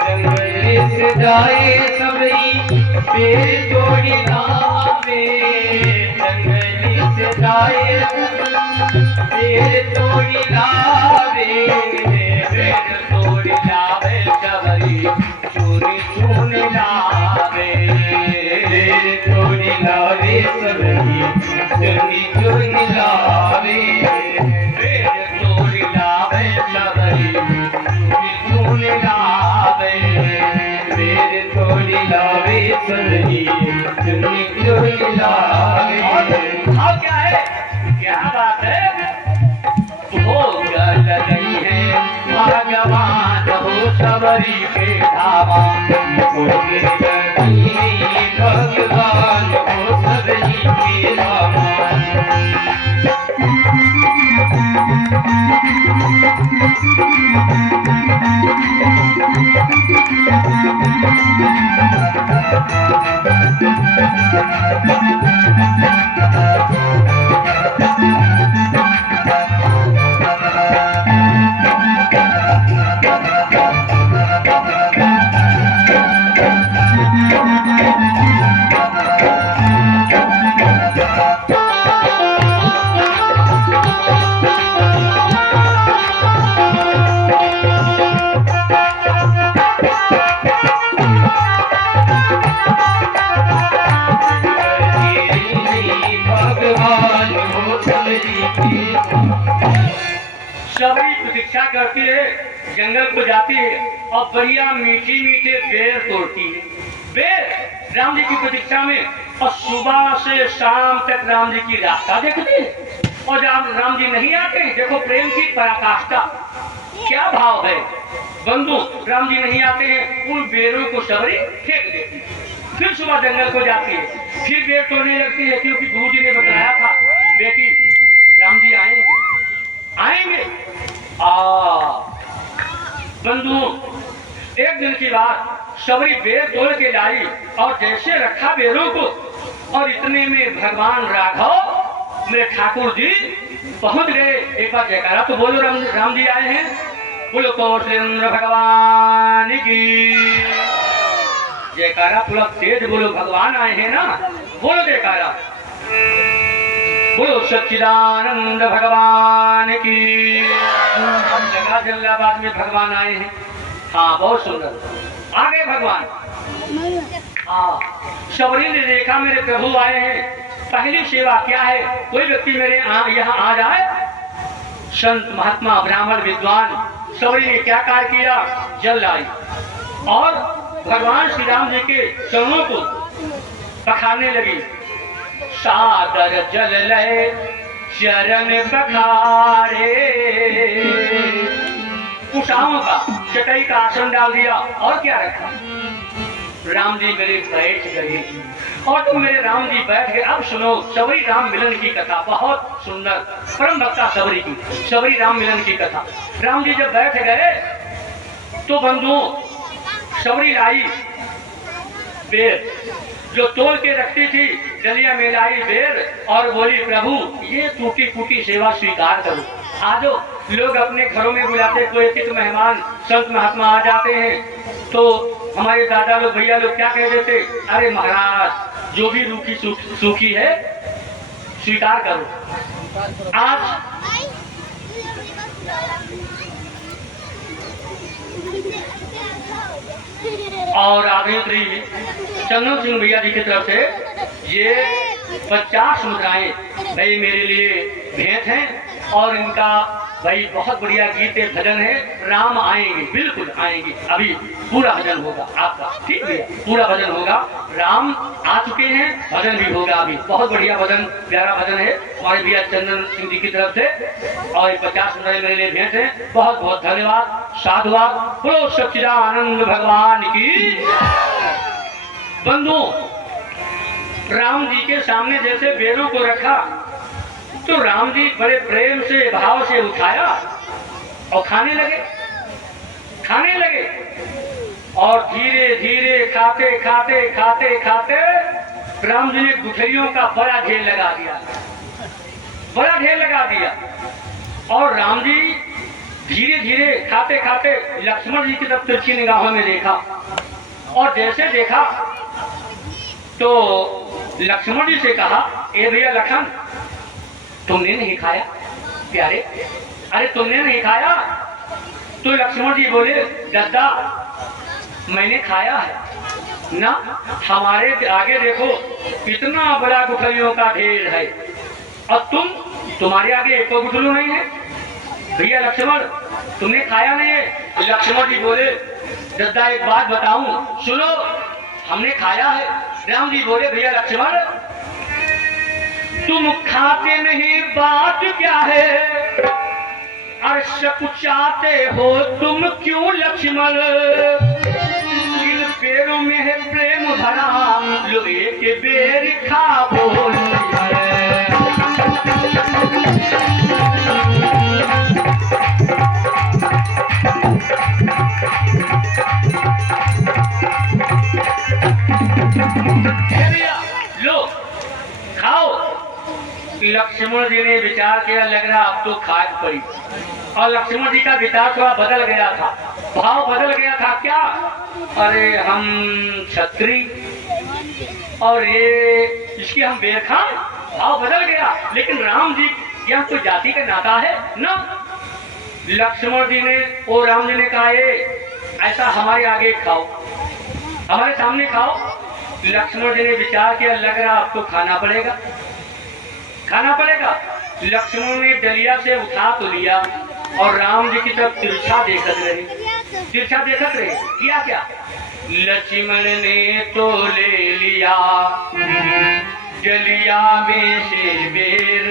जंगल से जाए शबरी बेर तोड़ी लावे, जंगल से जाए बेर तोड़ी लावे, बेर तोड़ी लावे शबरी चूनी चूनी लावे, बेर तोड़ी लावे शबरी चुनी चुनी लावे, बेर तोड़ी लावे शबरी चूनी चूनी लावे, बेर तोड़ी लावे शबरी चुनी चुनी लावे। और क्या है, क्या बात है, भोग लगई है भगवान हो शबरी के धामा, भोग लगई है भगवान हो शबरी के धामा। शबरी प्रतीक्षा करती है, जंगल को जाती है, और बढ़िया मीठी मीठे बेर तोड़ती है, बेर राम जी की प्रतीक्षा में, और सुबह से शाम तक राम जी की रास्ता देखती है, और जब राम जी नहीं आते हैं, देखो प्रेम की पराकाष्ठा, क्या भाव है बंधु, राम जी नहीं आते हैं, उन बेरों को शबरी फेंक देती है, फिर सुबह जंगल को जाती है, फिर बेर तोड़ने लगती है, क्योंकि गुरु जी ने बताया था बेटी राम जी आएंगे आएंगे। बंधु एक दिन की बात, शबरी बेर तोड़ के लाई, और जैसे रखा बेरों को, और इतने में भगवान राघव मेरे ठाकुर जी पहुंच गए। एक बार जयकारा तो बोलो, राम जी आए हैं, बोलो कौशलेंद्र भगवान की जयकारा, थोड़ा तेज बोलो, भगवान आए हैं ना, बोलो जयकारा, बोलो सच्चिदानंद भगवान की। हम जगह जलालाबाद में भगवान आए हैं, हाँ बहुत सुंदर। आगे भगवान शबरी ने देखा मेरे प्रभु आए हैं, पहली सेवा क्या है, कोई व्यक्ति मेरे यहाँ आ जाए, संत महात्मा ब्राह्मण विद्वान। शबरी ने क्या कार्य किया, जल लाई और भगवान श्री राम जी के चरणों को पखारने लगी। सादर जल लय चरण पखारे, कुशाओं का चटाई का आसन डाल दिया और क्या रखा, राम जी मेरे बैठ गए और तुम मेरे राम जी बैठ गए। अब सुनो शबरी राम मिलन की कथा, बहुत सुंदर, परम भक्ता शबरी की, शबरी राम मिलन की कथा। राम जी जब बैठ गए तो बंधुओं शबरी लाई बेर, जो तोल के रखती थी, डलिया में लाई बेर और बोली प्रभु ये टूटी फूटी सेवा स्वीकार करो। आजो लोग अपने घरों में बुलाते, कोई अतिथि मेहमान संत महात्मा आ जाते हैं तो हमारे दादा लोग भैया लोग क्या कह देते, अरे महाराज जो भी रूखी सूखी है स्वीकार करो। आज और अभिनेत्री चंदन सिंह भैया जी की तरफ से ये 50 मुद्राएं भाई मेरे लिए भेंट हैं और इनका भाई बहुत बढ़िया गीत भजन है। राम आएंगे, बिल्कुल आएंगे, अभी पूरा भजन होगा आपका, ठीक है, पूरा भजन होगा। राम आ चुके हैं, भजन भी होगा अभी, बहुत बढ़िया भजन, प्यारा भजन है हमारे भैया चंदन सिंह जी की तरफ से। और 50 मुद्राएं मेरे लिए भेंट है, बहुत बहुत धन्यवाद, साधुवाद। बोलो सच्चिदानंद भगवान की। बंधुओं राम जी के सामने जैसे बेरों को रखा तो राम जी बड़े प्रेम से भाव से उठाया और खाने लगे और धीरे धीरे खाते खाते खाते खाते राम जी ने गुठलियों का बड़ा ढेर लगा दिया और राम जी धीरे धीरे खाते खाते लक्ष्मण जी की तरफ तिरछी निगाहों में देखा और जैसे देखा तो लक्ष्मण जी से कहा, ए भैया लखन तुमने नहीं खाया प्यारे, अरे तुमने नहीं खाया। तो लक्ष्मण जी बोले, दादा मैंने खाया है ना, हमारे आगे देखो इतना बड़ा गुठलियों का ढेर है और तुम्हारे आगे एक गुठलू नहीं है। भैया लक्ष्मण तुमने खाया नहीं है। लक्ष्मण जी बोले, दादा एक बात बताऊं, सुनो, हमने खाया है। राम जी बोले, भैया लक्ष्मण तुम खाते नहीं बात क्या है, अर्श कुचाते हो तुम क्यों लक्ष्मण, इन पेड़ों में है प्रेम भरा, लो एक बेर खा बोल। लो खाओ। लक्ष्मण जी ने विचार किया, लग रहा अब तो खाद पड़ी, और लक्ष्मण जी का विचार थोड़ा बदल गया था, भाव बदल गया था। क्या, अरे हम क्षत्रिय और ये इसकी हम बेर खाएं, भाव बदल गया। लेकिन राम जी यह तो जाति का नाता है ना। लक्ष्मण जी ने और राम जी ने कहा, ऐसा हमारे आगे खाओ, हमारे सामने खाओ। लक्ष्मण जी ने विचार किया, लग रहा अब तो खाना पड़ेगा। लक्ष्मण ने डलिया से उठा तो लिया और राम जी की तरफ तिरछा देखत रहे। किया क्या, लक्ष्मण ने तो ले लिया डलिया में से बेर,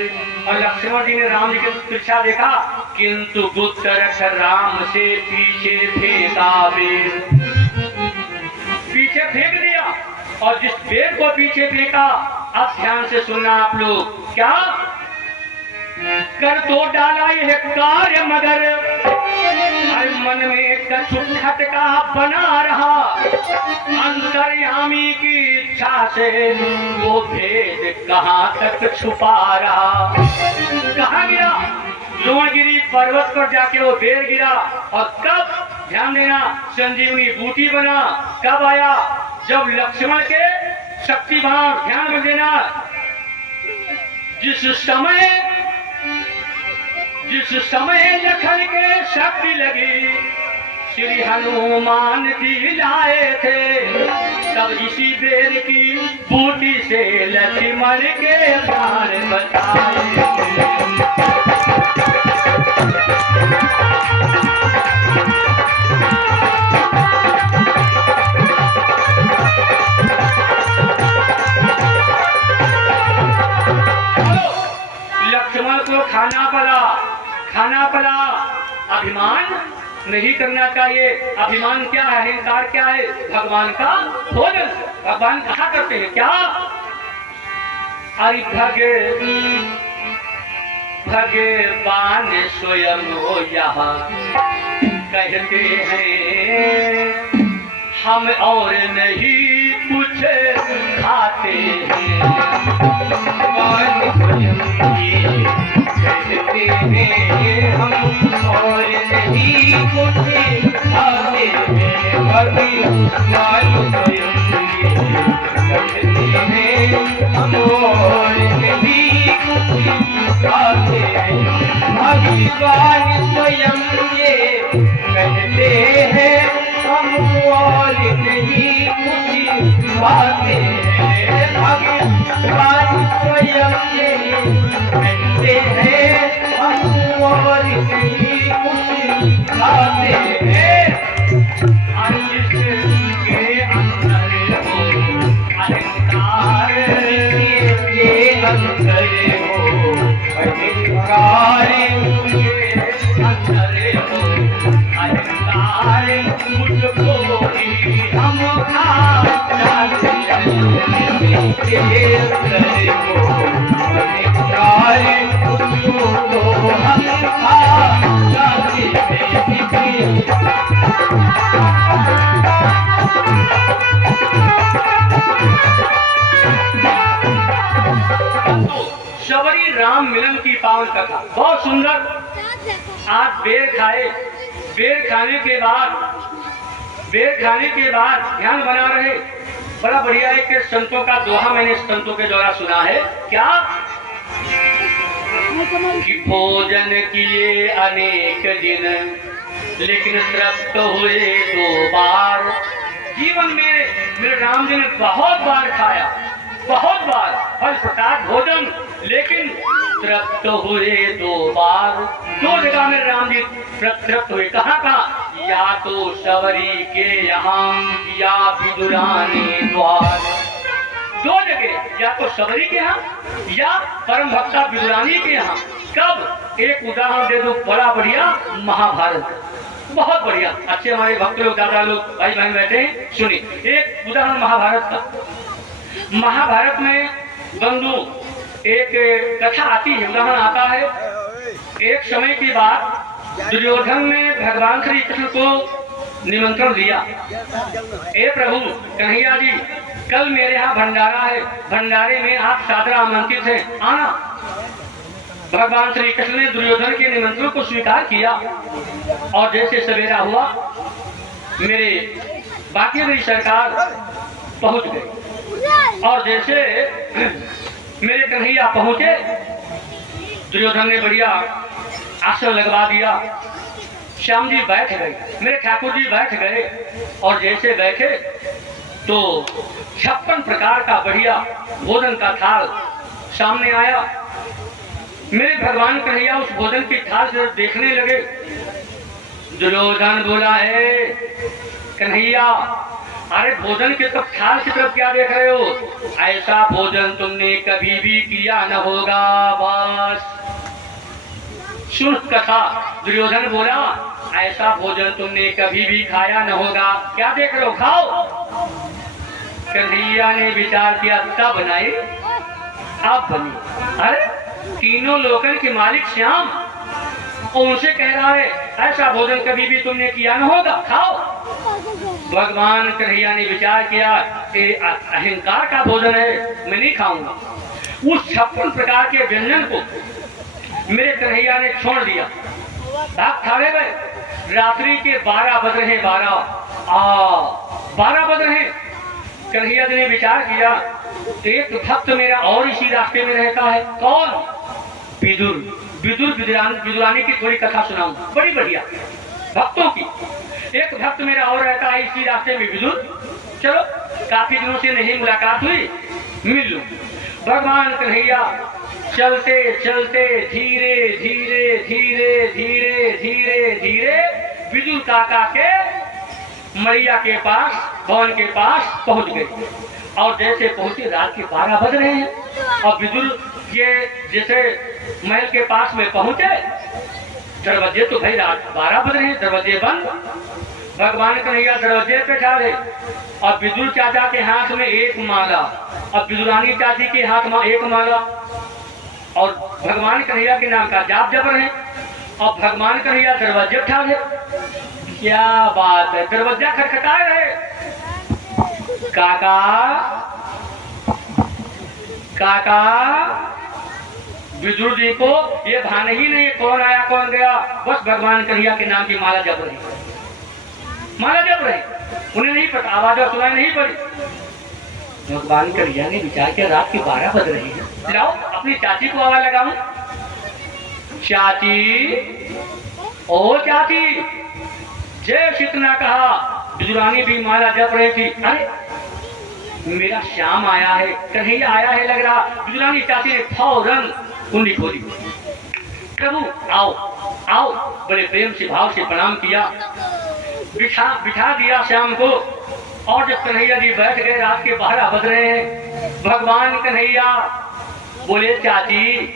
और लक्ष्मण जी ने राम जी के तिरछा देखा, किंतु गुप्त रख राम से पीछे फेंका बेर, पीछे फेंक दिया। और जिस बेर को पीछे फेंका, अब ध्यान से सुनना आप लोग, क्या कर तो डाला यह कार्य मगर मन में कछु खटका बना रहा, अंतर्यामी की इच्छा से वो भेद कहाँ तक छुपा रहा। कहाँ गिरा, द्रोणगिरी पर्वत पर जाके वो बेर गिरा। और कब, ध्यान देना, संजीवनी बूटी बना, कब आया, जब लक्ष्मण के शक्तिवान, ध्यान में देना, जिस समय लखन के शक्ति लगी, श्री हनुमान जी लाए थे, तब इसी बेर की बूटी से लक्ष्मण के प्राण बचाए थे। लक्ष्मण को खाना पड़ा। अभिमान नहीं करना चाहिए। अभिमान क्या है, अहंकार क्या है? भगवान का भोजन। भगवान कहा करते हैं क्या? अरे भगवान स्वयं हो यहाँ कहते हैं, हम और नहीं कुछ खाते हैं। भगवान स्वयं ये कहते हैं, हम और नहीं कुछ खाते हैं। भगवान स्वयं ये कहते हैं, हम और नहीं कुछ खाते हैं। भगवान स्वयं ये कहते हैं, हम और नहीं कुछ खाते हैं। भगवान स्वयं ये कहते हैं, हम और नहीं कुछ खाते हैं। जिसके अंदर हो अहंकार, जिसके अंदर हो अहंकार, अंदर हो अहंकार, मुझको ही हम खा जाते हैं। जिसके अंदर हो अहंकार, उसको हम खा जाते हैं। शबरी राम मिलन की पावन कथा बहुत सुंदर। आज बेर खाए, बेर खाने के बाद ध्यान बना रहे। बड़ा बढ़िया है कि संतों का दोहा मैंने संतों के द्वारा सुना है। क्या कि भोजन किए अनेक दिन, लेकिन तृप्त हुए 2 बार। जीवन में मेरे राम जी ने बहुत बार खाया, बहुत बार फल प्रसाद भोजन, लेकिन तृप्त हुए 2 बार। 2 जगह में राम जी तृप्त हुए। कहाँ? या तो शबरी के यहाँ या विदुरानी द्वार। 2 जगह, या तो शबरी के यहाँ या परम भक्ता विदुरानी के यहाँ। कब? एक उदाहरण दे दो, बड़ा बढ़िया, महाभारत। बहुत बढ़िया, अच्छे हमारे भक्त लोग, दादा लोग, भाई बहन बैठे हैं, सुनिए। एक उदाहरण महाभारत का। महाभारत में बंधु एक कथा आती है, उदाहरण आता है। एक समय की बात, दुर्योधन ने भगवान श्री कृष्ण को निमंत्रण दिया। ए प्रभु कन्हैया जी, कल मेरे यहाँ भंडारा है, भंडारे में आप सादर आमंत्रित हैं, आना। भगवान श्री कृष्ण ने दुर्योधन के निमंत्रण को स्वीकार किया और जैसे सवेरा हुआ, मेरे बाकी मेरी सरकार पहुंच गई। और जैसे मेरे कन्हैया पहुंचे, दुर्योधन ने बढ़िया आसन लगवा दिया। श्याम जी बैठ गए, मेरे ठाकुर जी बैठ गए, और जैसे बैठे तो 56 प्रकार का बढ़िया भोजन का थाल सामने आया। मेरे भगवान कन्हैया उस भोजन की थाल से देखने लगे। दुर्योधन बोला, है कन्हैया, अरे भोजन की तरफ, थाल की तरफ क्या देख रहे हो? ऐसा भोजन तुमने कभी भी किया न होगा। बस सुन कथा। दुर्योधन बोला, ऐसा भोजन तुमने कभी भी खाया न होगा, क्या देख रहे हो, खाओ। कन्हैया ने विचार किया, तब नहीं अब बनी। अरे तीनों लोकन के मालिक श्याम, उनसे कह रहा है ऐसा भोजन कभी भी तुमने किया न होगा, खाओ। भगवान कन्हैया ने विचार किया, ये अहंकार का भोजन है, मैं नहीं खाऊंगा। उस 56 प्रकार के व्यंजन को मेरे कन्हैया ने छोड़ दिया, भाग खाने गए। रात्रि के 12 बज रहे, 12 बज रहे। कन्हैया जी ने विचार किया, एक भक्त मेरा और इसी रास्ते में रहता है। कौन? विदुरानी की थोड़ी कथा सुनाऊं, बड़ी बढ़िया भक्तों की। एक भक्त मेरा और रहता है इसी रास्ते में विदुर, चलो काफी दिनों से नहीं मुलाकात हुई, मिल लूं। भगवान कन्हैया चलते चलते धीरे धीरे धीरे धीरे धीरे धीरे विदुर काका के मैया के पास, भवन के पास पहुंच गए। और जैसे पहुंचे रात के 12 बज रहे हैं। और विदुर ये जैसे महल के पास में पहुंचे, दरवाजे तो भाई रात 12 बज रहे हैं, दरवाजे बंद। भगवान कन्हैया दरवाजे पे खड़े और विदुर चाचा के हाथ में एक माला और विदुरानी चाची के हाथ में एक माला और भगवान कन्हैया के नाम का जाप जप रहे। और भगवान कन्हैया दरवाजे ठाड़े, क्या बात है, दरवाजा खटखटाए रहे। काका काका, विदुर जी को ये भान ही नहीं कौन आया कौन गया, बस भगवान कन्हैया के नाम की माला जप रही, माला जप रही, उन्हें नहीं पता, आवाज और सुनाई नहीं पड़ी। भगवान कन्हैया ने विचार किया रात की 12 बज रही है, लाओ अपनी चाची को आवाज लगाऊं। चाची, ओ चाची, जय कितना कहा। विदुरानी भी माला जप रही थी। अरे मेरा श्याम आया है, कन्हैया आया है लग रहा। विदुरानी चाची ने फौरन कुंडी खोली, प्रभु आओ आओ, बड़े प्रेम से भाव से प्रणाम किया, बिठा दिया श्याम को। और जब कन्हैया जी बैठ गए, रात के 12 बज रहे हैं, भगवान कन्हैया बोले चाची,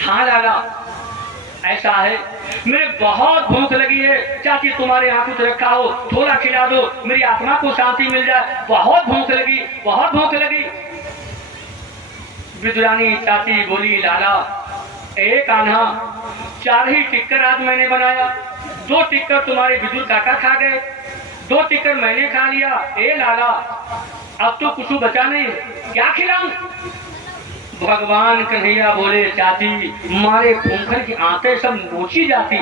हाँ लाला ऐसा है, मेरे बहुत भूख लगी है, चाची तुम्हारे यहाँ कुछ रखा हो थोड़ा खिला दो, मेरी आत्मा को शांति मिल जाए, बहुत भूख लगी, बहुत भूख लगी। विदुरानी चाची बोली, लाला एक आना, 4 ही टिक्कर आज मैंने बनाया, 2 टिक्कर तुम्हारे विदुर काका खा गए, 2 टिक्कर मैंने खा लिया। ए लाला अब तो कुछ बचा नहीं, क्या खिलाऊं। भगवान कन्हैया बोले, चाची मारे खूंखर की आंखें सब नोची जाती,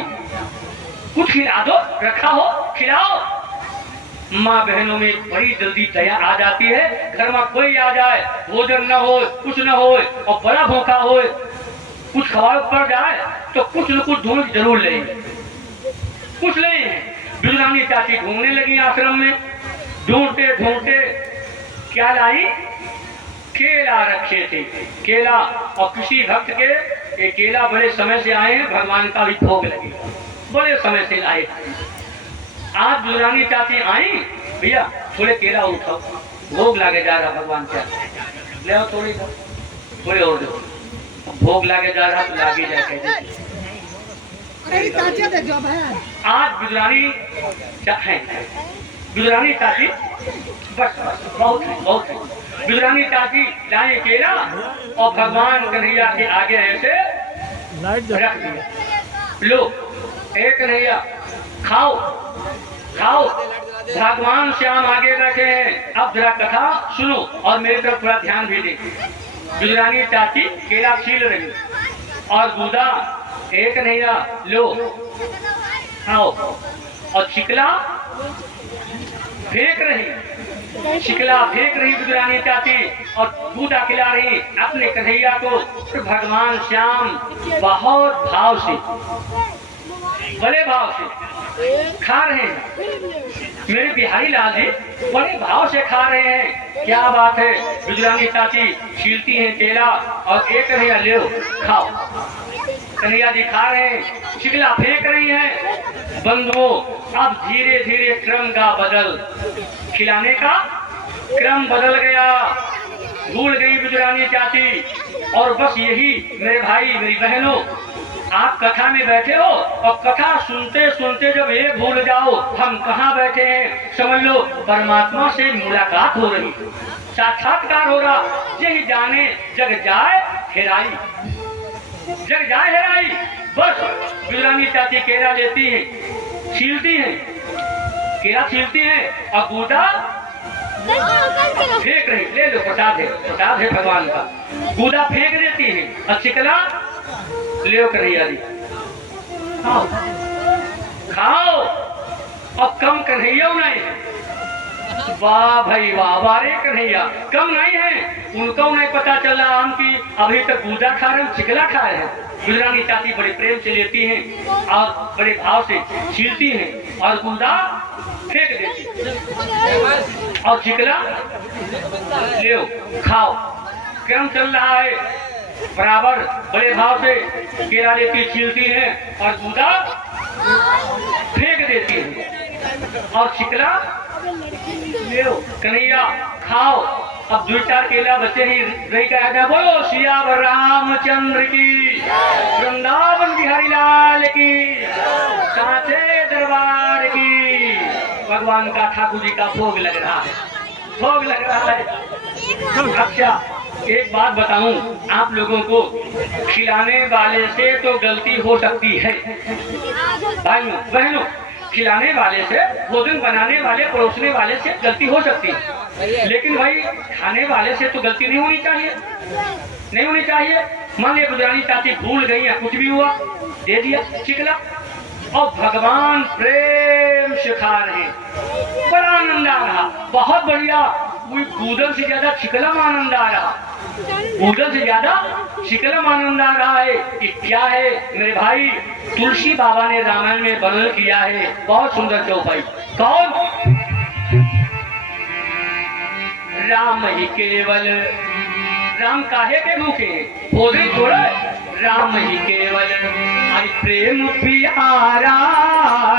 कुछ खिला दो, रखा हो खिलाओ। माँ बहनों में बड़ी जल्दी दया आ जाती है, घर में कोई आ जाए, भोजन न हो, कुछ न हो और बड़ा भूखा हो, कुछ खवाड़ पड़ जाए तो कुछ न कुछ ढूंढ जरूर लेंगे, कुछ नहीं है। विदुरानी चाची ढूंढने लगी आश्रम में, ढूंढते ढूंढते क्या लाई, केला रखे थे, केला। और किसी भक्त के ये केला बड़े समय से आए हैं, भगवान का भी भोग लगे, बड़े समय से आए। आज विदुरानी चाची आई, भैया थोड़े केला उठाओ, भोग लागे जा रहा भगवान क्या, ले आओ थोड़े और दो, भोग लागे जा रहा तो लागे जाए। आज विदुरानी चाची बस बहुत है। विदुरानी चाची लाए केला और भगवान कन्हैया के आगे ऐसे रख दिया, लो एक कन्हैया खाओ खाओ। भगवान श्याम आगे बैठे हैं, अब जरा कथा सुनो और मेरी तरफ थोड़ा ध्यान भी दे। विदुरानी चाची केला छील रही और दूधा, एक कन्हैया लो खाओ। और चिकला फेंक रही, चिकला फेंक रही विदुरानी चाची और दूधा खिला रही अपने कन्हैया को। तो भगवान श्याम बहुत भाव से, बड़े भाव से खा रहे हैं। मेरे बिहारी लाल जी बड़े भाव से खा रहे हैं, क्या बात है। विदुरानी चाची छीलती हैं केला और एक कन्हैया ले खाओ। कन्हैया जी खा रहे हैं, चिकला फेंक रही हैं। बंधुओं अब धीरे धीरे क्रम का बदल, खिलाने का क्रम बदल गया, भूल गई विदुरानी चाची। और बस यही मेरे भाई मेरी बहनों, आप कथा में बैठे हो और कथा सुनते सुनते जब ये भूल जाओ हम कहाँ बैठे हैं, समझ लो परमात्मा से मुलाकात हो रही, साक्षात्कार हो रहा। यही जाने जग जाए हेराई, जग जाए हेराई। बस विदुरानी चाची केला लेती हैं, छीलती हैं, केला छीलती हैं और गूदा फेंक रही, ले लो प्रसाद है भगवान का। गूदा फेंक देती हैं और चिकला ले कन्हैया जी खाओ खाओ। अब कम कन्हैया नहीं है, वाह भाई वाह, वारे कन्हैया कम नहीं है। उनको नहीं पता चल रहा हम की अभी तक गूदा खा रहे हैं, चिकला खा रहे हैं। विदुरानी चाची बड़े प्रेम से लेती हैं और बड़े भाव से छीलती हैं और गूदा फेंक देती। और चिकला ले खाओ। क्रम चल रहा है बराबर, बड़े भाव से केला लेती छीलती है और दूधा फेंक देती है। और चिकला ले कन्हैया खाओ। अब 2-4 केला बच्चे ही रही कहता है, बोलो सियावर रामचंद्र की, वृंदावन बिहारी लाल की, साचे दरबार की। भगवान का ठाकुर जी का भोग लग रहा है, भोग लग रहा है। अच्छा एक बात बताऊं आप लोगों को, खिलाने वाले से तो गलती हो सकती है भाइयों बहनों, खिलाने वाले से, भोजन बनाने वाले, परोसने वाले से गलती हो सकती है, लेकिन भाई खाने वाले से तो गलती नहीं होनी चाहिए, नहीं होनी चाहिए। मान लिया गुजरानी चाची भूल गई या कुछ भी हुआ, दे दिया चिकला, और भगवान प्रेम से खा रहे हैं, बड़ा आनंद आ रहा, बहुत बढ़िया। भोजन से ज्यादा चिकला में आनंद आ रहा, भोजन से ज्यादा चिकला में आनंद आ रहा है। कि क्या है मेरे भाई, तुलसी बाबा ने रामायण में वर्णन किया है, बहुत सुंदर चौपाई। कौन? राम ही केवल, राम काहे के भूखे, भोजन थोड़ा, राम ही केवल हरि प्रेम प्यारा,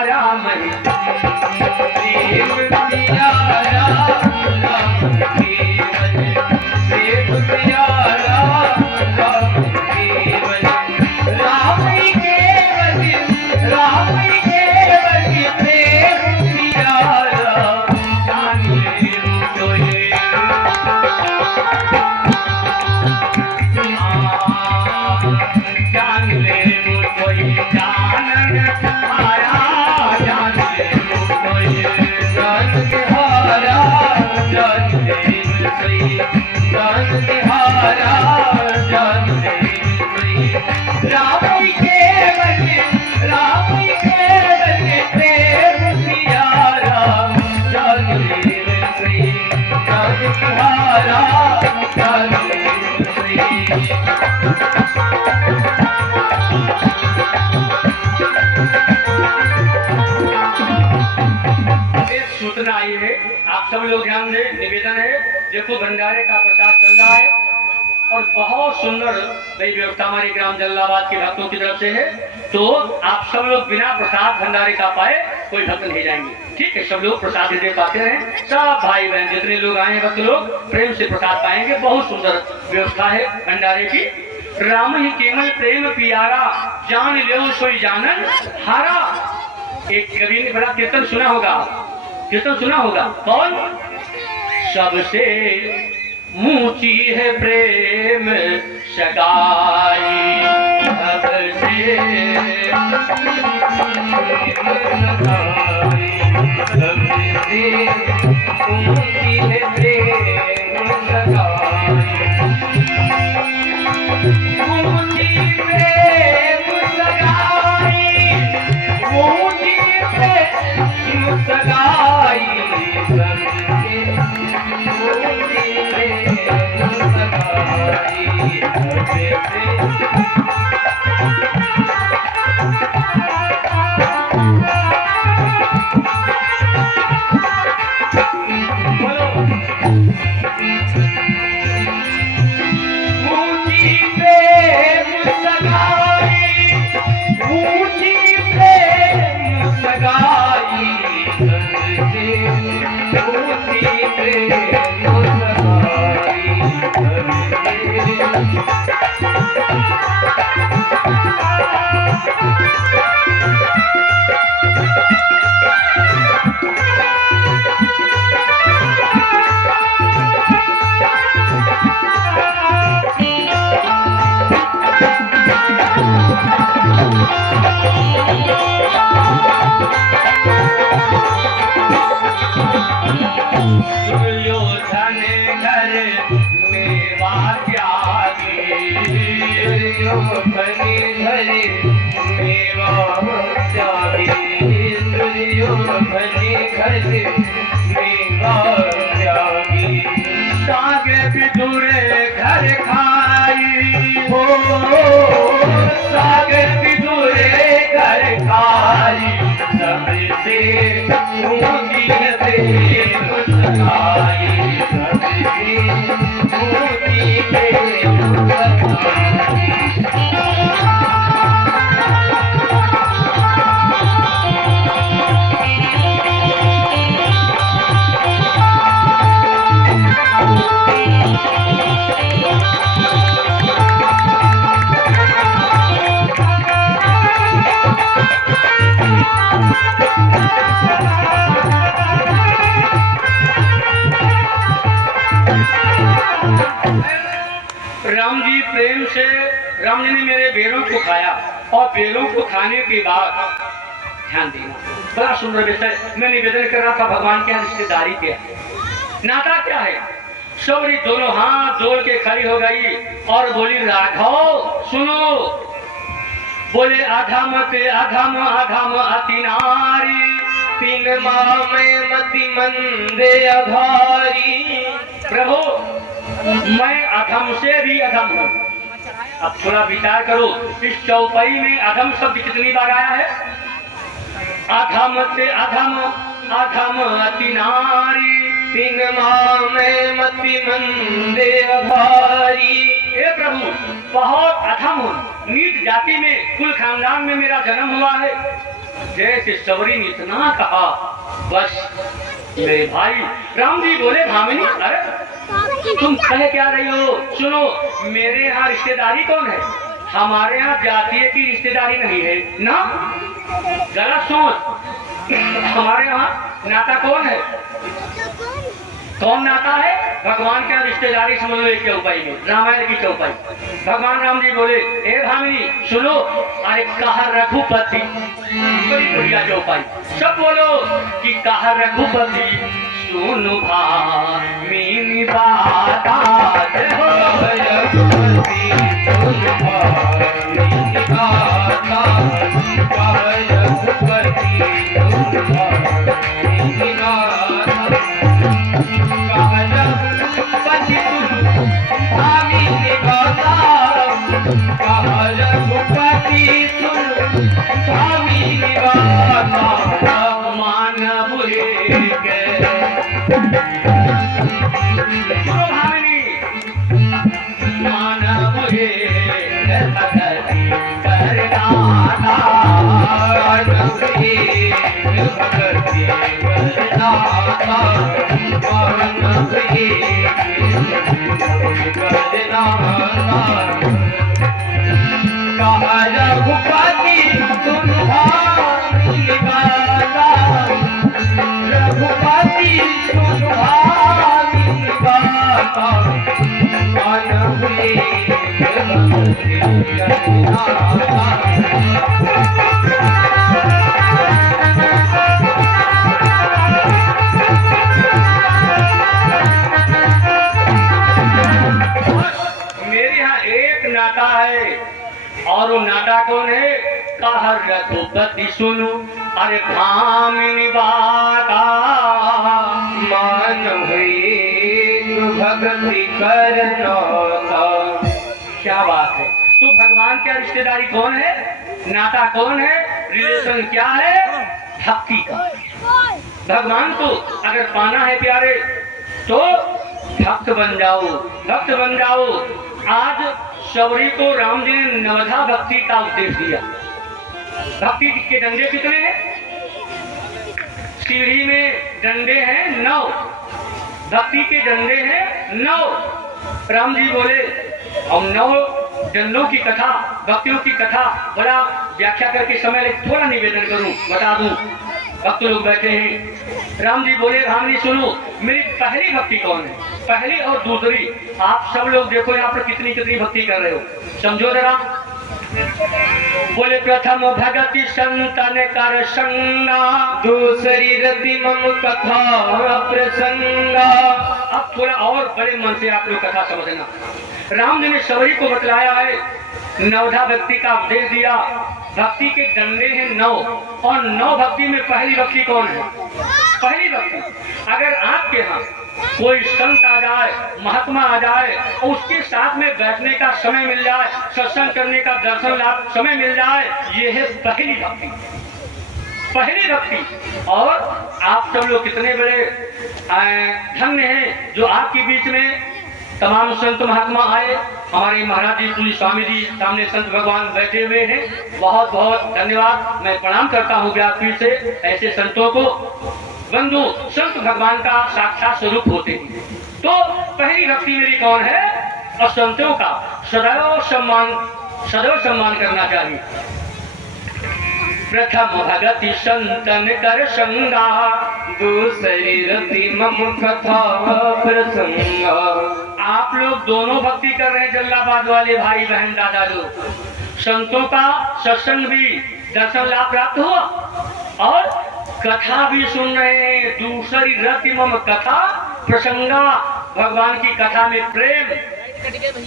राम ही प्रेम प्यारा, राम केवल प्रेम प्यारा, राम केवल, राम ही केवल, राम ही केवल प्रेम प्यारा, जान ले मुझे जान ले मुझे जानन हारा, जान ले मुझे जानन हारा, जान ले मुझे जानन हारा, जान ले मुझे राम ही केवल, राम ही केवल प्रेम प्यारा, जान ले मुझे जानन हारा, जान ले मुझे। सूचना आई है, आप सब लोग ध्यान दें, निवेदन है। देखो भंडारे का प्रसाद चल रहा है और बहुत सुंदर नई व्यवस्था हमारे ग्राम जल्लाबाद के भक्तों की तरफ से है। तो आप सब लोग बिना प्रसाद भंडारे का पाए कोई भक्त नहीं जाएंगे, ठीक है? सब लोग प्रसाद दे पाते हैं, सब भाई बहन जितने लोग आए हैं भक्त लोग प्रेम से प्रसाद पाएंगे। बहुत सुंदर व्यवस्था है भंडारे की। राम ही केवल प्रेम पियारा, जान ले सोई जानन हारा। एक कवि ने बड़ा कीर्तन सुना होगा, कीर्तन सुना होगा। कौन? सबसे ऊंची है प्रेम सगाई, सबसे ऊंची है प्रेम सगाई, ऊंची प्रेम सगाई, ऊंची प्रेम सगाई, सबसे ऊंची प्रेम सगाई, सबसे घर खाई हो, सागर भी दूरे घर खाई, सबसे ऊंची राम जी प्रेम से राम जी ने मेरे बेरों को खाया और बेरों को खाने के बाद ध्यान देना, बड़ा सुंदर विषय मैं निवेदन कर रहा था। भगवान के यहाँ रिश्तेदारी क्या है, नाता क्या है। शबरी दोनों हाथ जोड़ के खड़ी हो गई और बोली राघव सुनो। बोले अधम ते अधम अधम अति नारी, तीन माह में मति मंदे अघारी। प्रभु मैं अधम से भी अधम हूँ। अब थोड़ा विचार करो, इस चौपाई में अधम शब्द कितनी बार आया है। अधम से अधम अधम अति नारी, तीन माह में मति मंदे अघारी। हे प्रभु बहुत अधम हूँ, नीच जाति में कुल खानदान में मेरा जन्म हुआ है। जैसे सबरी ने इतना कहा बस मेरे भाई राम जी बोले भामिनी अरे तुम कह क्या रही हो। सुनो मेरे यहाँ रिश्तेदारी कौन है, हमारे यहाँ जातीय की रिश्तेदारी नहीं है ना, गलत सोच। हमारे यहाँ नाता कौन है, कौन नाता है, भगवान का रिश्तेदारी समझ लो। एक चौपाई में रामायण की चौपाई भगवान राम जी बोले ए भामिनी सुनो, अरे कहा रघुपति, बड़ी बढ़िया चौपाई, सब बोलो कि कहा रघुपति सुनु भामिनी बात। रघुपति सुनु भामिनी बात, रघुपति सुनु भामिनी बात। रघुपति सुनु भामिनी बात, मान बुरे भामिनी मान बुरे भगति करदाता, भगति करदाता, कहा रघुपति सुनु भामिनी बात, रघुपति सुनु भामिनी बात, मन हुए मेरे यहाँ एक नाता है और वो नाता कौन है, कहा रघुपति सुनु अरे भामिनी बाता। मान हुई भक्ति करना। क्या बात है, तो भगवान क्या रिश्तेदारी कौन है, नाता कौन है, रिलेशन क्या है, भक्ति का। भगवान को अगर पाना है प्यारे तो भक्त बन जाओ, भक्त बन जाओ। आज शबरी को राम जी ने नवधा भक्ति का उपदेश दिया। भक्ति के डंडे कितने हैं, सीढ़ी में डंडे हैं 9, भक्ति के डंडे हैं 9। राम जी बोले हम 9 डंडों की कथा, भक्तियों की कथा बड़ा व्याख्या करके समय थोड़ा निवेदन करूं, बता दूं, भक्त लोग बैठे हैं। राम जी बोले भामिनी सुनो, मेरी पहली भक्ति कौन है, पहली और दूसरी। आप सब लोग देखो यहाँ पर कितनी कितनी भक्ति कर रहे हो, समझो जरा। बोले प्रथम भगति संतन कर संगा, दूसरी रति मम कथा प्रसंगा। अब थोड़ा और बड़े मन से आप लोग कथा समझना। राम जी ने शबरी को बतलाया है, नवधा भक्ति का उपदेश दिया। भक्ति के डंडे हैं 9 और 9 भक्ति में पहली भक्ति कौन है, पहली भक्ति। अगर आपके यहाँ कोई संत आ जाए, महात्मा आ जाए और उसके साथ में बैठने का समय मिल जाए, सत्संग करने का दर्शन लाभ समय मिल जाए, ये है पहली भक्ति, पहली भक्ति। और आप सब लोग कितने बड़े धन्य हैं जो आपके बीच में तमाम संत महात्मा आए। हमारे महाराज जी पुलिस स्वामी जी सामने संत भगवान बैठे हुए हैं, बहुत बहुत धन्यवाद। मैं प्रणाम करता हूँ व्यासपीठ से ऐसे संतों को। बंधु संत भगवान का साक्षात स्वरूप होते हैं। तो पहली भक्ति मेरी कौन है, और संतों का सदैव सम्मान करना चाहिए। प्रथम भगति संतन कर संगा, दूसरी रति मम कथा प्रसंग। आप लोग दोनों भक्ति कर रहे हैं, जल्लाबाद वाले भाई बहन दादा लोग। संतों का सत्संग भी दर्शन लाभ प्राप्त हुआ और कथा भी सुन रहे हैं। दूसरी रति मम कथा प्रसंगा, भगवान की कथा में प्रेम,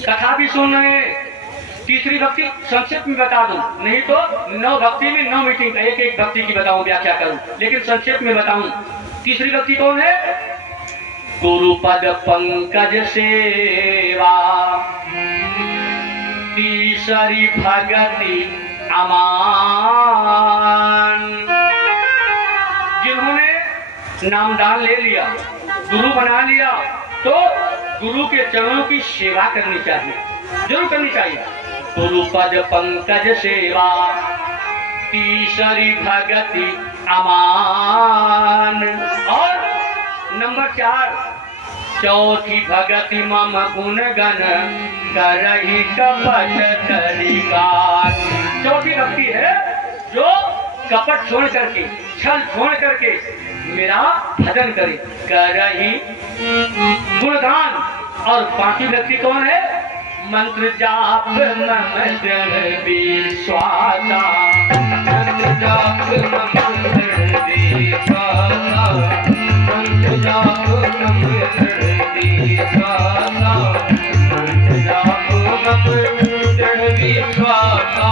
कथा भी सुन रहे हैं। तीसरी भक्ति संक्षिप्त में बता दूं, नहीं तो 9 भक्ति में 9 मीटिंग, एक एक भक्ति की बताऊं, व्याख्या करूं, लेकिन संक्षिप्त में बताऊं। तीसरी भक्ति कौन है? गुरु पद पंकज सेवा, तीसरी भगति अमान। जिन्होंने नामदान ले लिया, गुरु बना लिया, तो गुरु के चरणों की सेवा करनी चाहिए, जरूर करनी चाहिए। गुरु पद पंकज सेवा, तीसरी भगति अमान। और नंबर 4, चौथी भगति मम गुण गण करही कपट तरीकार। चौथी भक्ति है जो कपट छोड़ करके, छल छोड़ करके मेरा भजन करे, करही गुणगान। और पांचवी व्यक्ति कौन है? मंत्र जाप मम दृढ़ विश्वासा, मंत्र जाप मम दृढ़ विश्वासा, मंत्र जाप मम दृढ़ विश्वासा, मंत्र जाप मम दृढ़ विश्वासा,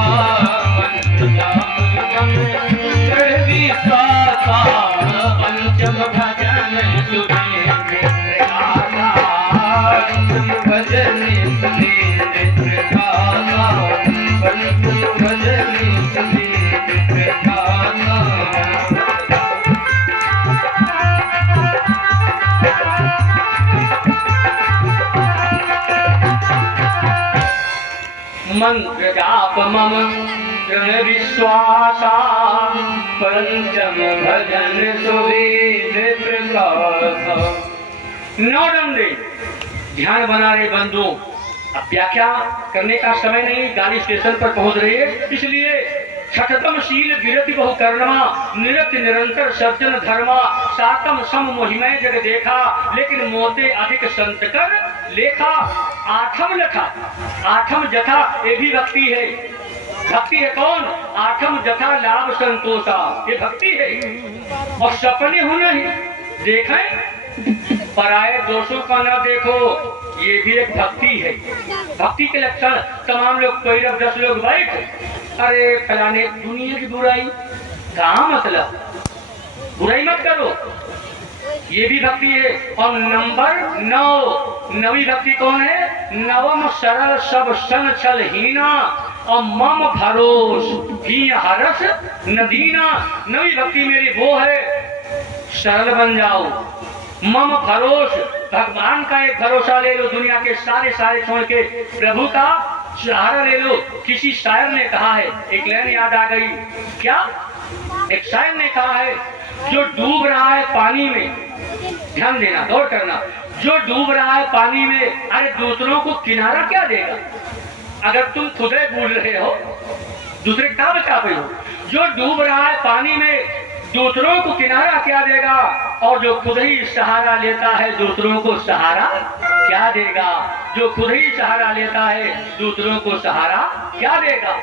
मंत्र जाप मम दृढ़ विश्वासा। पंचम भजन सुधीर प्रकाशा, पंचम भजन सुधीर प्रकाशा, पंचम भजन सुधीर प्रकाशा। मंत्र जाप मम दृढ़ विश्वासा, पंचम भजन सुवेद प्रकाश। 9 डंडे ध्यान बना रहे बंधुओं। अब व्याख्या करने का समय नहीं, गाड़ी स्टेशन पर पहुंच रही है, इसलिए छठतम शील विरति बहु कर्णमा, निरति निरंतर सज्जन धर्मा, सातम सम मोहिमय जग देखा, लेकिन मोते अधिक संत कर लेखा। आठम लखा, आठम जथा, ये भी भक्ति है। भक्ति है कौन? आठम जथा लाभ संतोषा, ये भक्ति है। और सपने होना ही देखें, पराये दोषों का न देखो, ये भी एक भक्ति है। भक्ति के लक्षण तमाम लोग, 10 लोग बैठ, अरे फलाने दुनिया की बुराई, कहाँ मतलब, बुराई मत करो, ये भी भक्ति है। और नंबर 9, नवी भक्ति कौन है? नवम सरल सब सन छल हीना, और मम भरोस ही हरस नदीना। नवी भक्ति मेरी वो है, सरल बन जाओ, मम भरोस, भगवान का एक भरोसा ले लो, दुनिया के सारे छोड़ के प्रभु का सहारा ले लो। किसी शायर ने कहा है, एक लाइन याद आ गई, क्या? एक शायर ने कहा है, जो डूब रहा है पानी में, ध्यान देना, गौर करना, जो डूब रहा है पानी में, अरे दूसरों को किनारा क्या देगा? अगर तुम खुद ही भूल रहे हो, दूसरे क्या बचा पाए हो? जो डूब रहा है पानी में, दूसरों को किनारा क्या देगा? और जो खुद ही सहारा लेता है, दूसरों को सहारा क्या देगा? जो खुद ही सहारा लेता है, दूसरों को सहारा क्या देगा?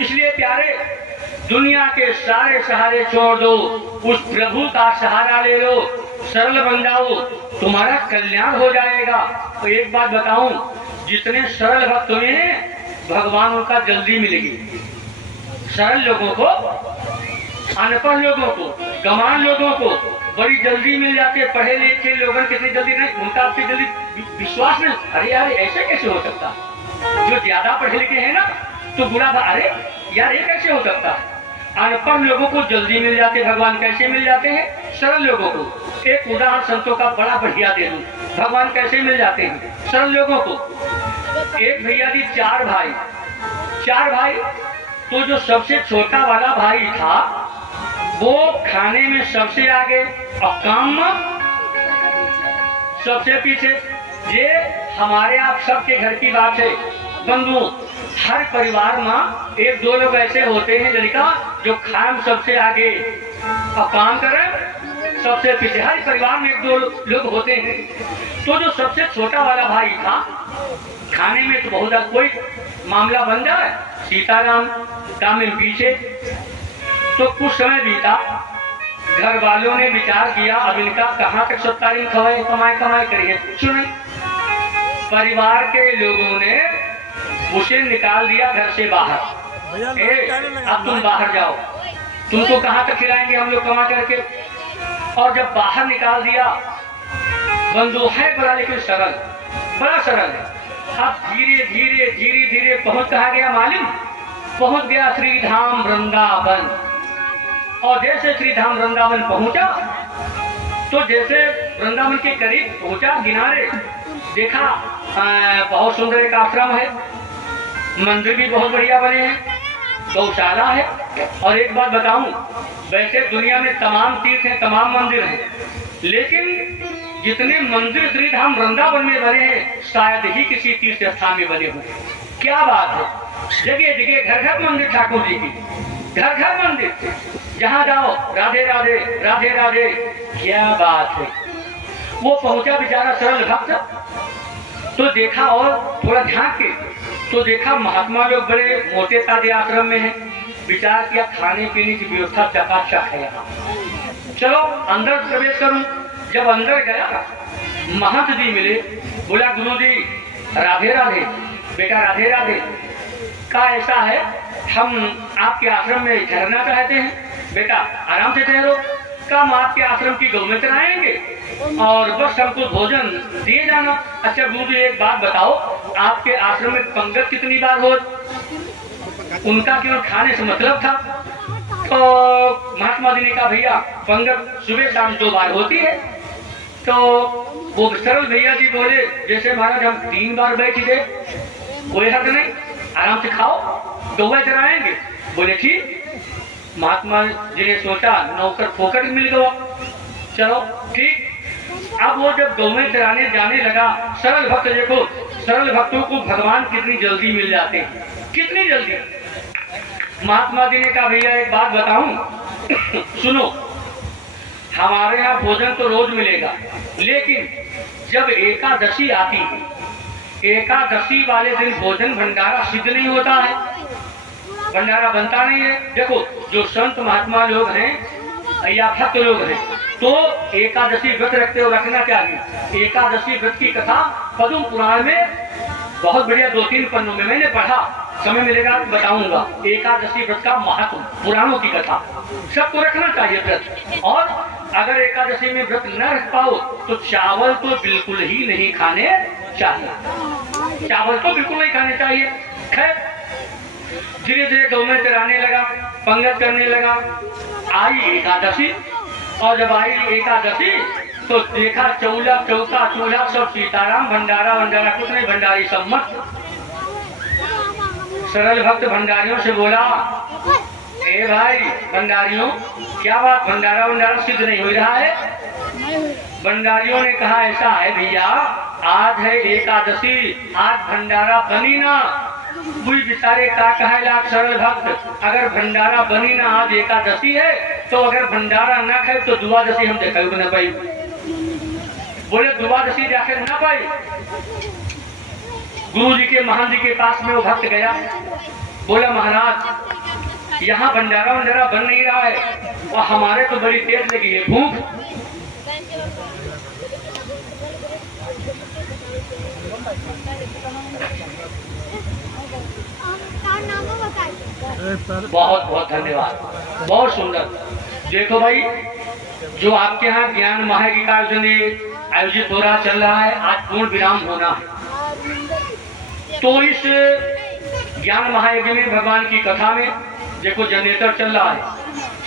इसलिए प्यारे, दुनिया के सारे सहारे छोड़ दो, उस प्रभु का सहारा ले लो, सरल बन जाओ, तुम्हारा कल्याण हो जाएगा। तो एक बात बताऊं, जितने सरल भक्त हुए हैं, भगवान उनका जल्दी मिलेगी। सरल लोगों को, अनपढ़ लोगों को, गमान लोगों को बड़ी जल्दी मिल जाते। पढ़े लिखे लोगों कितनी जल्दी नहीं, उनका आपसे जल्दी विश्वास नहीं। अरे यार, ऐसे कैसे हो सकता? जो ज्यादा पढ़े लिखे हैं ना, तो बुरा, अरे यार ये कैसे हो सकता? अनपढ़ लोगों को जल्दी मिल जाते भगवान। कैसे मिल जाते हैं? सरल लोगों को। एक उदाहरण संतों का बड़ा बढ़िया दे दूं, भगवान कैसे मिल जाते हैं सरल लोगों को। एक भैया जी 4 भाई, तो जो सबसे छोटा वाला भाई था, वो खाने में सबसे आगे और काम में सबसे पीछे। ये हमारे आप सबके घर की बात है बंधु। हर परिवार में 1-2 लोग ऐसे होते हैं लड़का, जो खाम सबसे आगे और काम करें सबसे पीछे, हर परिवार में एक दो लोग होते हैं। तो जो सबसे छोटा वाला भाई था, खाने में तो बहुत कोई मामला बन जाए, सीताराम काम में पीछे। तो कुछ समय बीता, घर वालों ने विचार किया अब इनका कहाँ तक सत्तारी खवाए कमाई करिए, कुछ नहीं। परिवार के लोगों ने उसे निकाल दिया घर से बाहर। अब तुम बाहर जाओ, तुमको कहाँ तक खिलाएंगे हम लोग कमा करके। और जब बाहर निकाल दिया, बंदूक है बड़ा लेकिन सरल, बड़ा सरल है। अब धीरे धीरे धीरे धीरे पहुंच कहा गया मालूम, पहुंच गया श्री धाम वृंदावन। और जैसे श्री धाम वृंदावन पहुंचा, तो जैसे वृंदावन के करीब पहुंचा, किनारे देखा बहुत सुंदर एक आश्रम है, मंदिर भी बहुत बढ़िया बने हैं, गौशाला है। और एक बात बताऊं, वैसे दुनिया में तमाम तीर्थ हैं, तमाम मंदिर हैं, लेकिन जितने मंदिर श्री धाम वृंदावन में बने हैं शायद ही किसी तीर्थ स्थान में बने हुए। क्या बात है, जगह जगह घर घर मंदिर ठाकुर जी की, घर घर मंदिर, जहाँ जाओ राधे राधे राधे राधे। क्या बात है। वो पहुंचा बेचारा सरल भक्त, तो देखा और थोड़ा झांक के तो देखा महात्मा लोग बड़े मोटे ताजे आश्रम में हैं। विचार किया खाने पीने की व्यवस्था चकाचक है यहाँ, चलो अंदर प्रवेश करूं। जब अंदर गया, महंत जी मिले, बोला गुरु जी राधे राधे। बेटा राधे राधे। का ऐसा है, हम आपके आश्रम में ठहरना चाहते हैं। बेटा आराम से ठहरो। का हम आपके आश्रम की गौ में चराएंगे और बस हमको भोजन दिए जाना। अच्छा गुरु जी एक बात बताओ, आपके आश्रम में पंगत कितनी बार हो? उनका केवल खाने से मतलब था। तो महात्मा जी ने कहा भैया पंगत सुबह शाम 2 बार होती है। तो वो सरल भैया जी बोले जैसे महाराज हम 3 बार बैठ गए, कोई हद नहीं, आराम से खाओ, गौवा चराएंगे। बोले ठीक। महात्मा जी ने सोचा नौकर फोकट मिल गया, चलो ठीक। अब वो जब गौवें चराने जाने लगा, सरल भक्त देखो, सरल भक्तों को भगवान कितनी जल्दी मिल जाते हैं, कितनी जल्दी। महात्मा जी ने कहा भैया एक बात बताऊं सुनो, हमारे यहाँ भोजन तो रोज मिलेगा, लेकिन जब एकादशी आती है, एकादशी वाले दिन भोजन भंडारा सिद्ध नहीं होता है, भंडारा बनता नहीं है। देखो जो संत महात्मा लोग हैं या भक्त लोग हैं, तो एकादशी व्रत रखते हो, रखना चाहिए। एकादशी व्रत की कथा पद्म पुराण में बहुत बढ़िया 2-3 पन्नों में मैंने पढ़ा, समय मिलेगा तो बताऊंगा। एकादशी व्रत का महत्व, पुराणों की कथा, सबको रखना चाहिए व्रत। और अगर एकादशी में व्रत न रख पाओ तो चावल तो बिल्कुल ही नहीं खाने चाहिए, चावल तो बिल्कुल नहीं खाने चाहिए। खैर धीरे धीरे गौ में चराने लगा, पंगत करने लगा। आई एकादशी, और जब आई एकादशी तो देखा चौला चौका चूल्हा सब सीताराम, भंडारा वंडारा कुछ नहीं, भंडारी सब मत। सरल भक्त भंडारियों से बोला ए भाई भंडारियों क्या बात, भंडारा वंडारा सिद्ध नहीं हो रहा है? भंडारियों ने कहा ऐसा है भैया, आज है एकादशी, आज भंडारा बनी ना। वही बेचारे का कहे लाख सरल भक्त, अगर भंडारा बनी ना, आज एकादशी है, तो अगर भंडारा न खाए तो द्वादशी हम देखा न पाई। बोले द्वादशी जाकर न पाई। गुरु जी के महान जी के पास में वो भक्त गया, बोला महाराज यहाँ भंडारा वंडारा बन नहीं रहा है और हमारे तो बड़ी तेज लगी है भूख। बहुत बहुत धन्यवाद, बहुत सुंदर। देखो भाई, जो आपके यहाँ ज्ञान महायज्ञ का आयोजित हो रहा चल रहा है, आज पूर्ण विराम होना है। तो इस ज्ञान महायज्ञ में भगवान की कथा में देखो जनरेटर चल रहा है।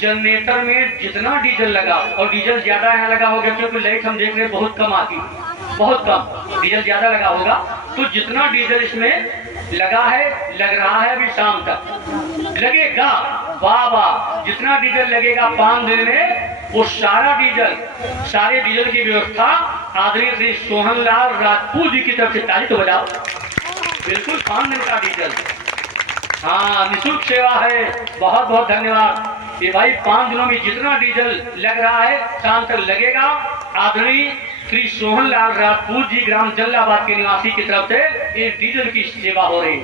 जनरेटर में जितना डीजल लगा, और डीजल ज्यादा यहाँ लगा होगा क्योंकि लाइट हम देख रहे हैं बहुत कम आती है, बहुत कम डीजल ज्यादा लगा होगा। तो जितना डीजल इसमें लगा है, लग रहा है अभी शाम तक लगेगा, वाह वाह, जितना डीजल लगेगा 5 दिन में वो सारा डीजल, सारे डीजल की व्यवस्था आदरणीय श्री सोहनलाल राजपूत जी की तरफ से ताली तो बजाओ। बिल्कुल 5 दिन का डीजल, हाँ निःशुल्क सेवा है। बहुत बहुत धन्यवाद। कि भाई 5 दिनों में जितना डीजल लग रहा है शाम तक लगेगा। आदरणीय श्री सोहनलाल राजपूत जी ग्राम जल्लाबाद के निवासी की तरफ से इस डीजल की सेवा हो रही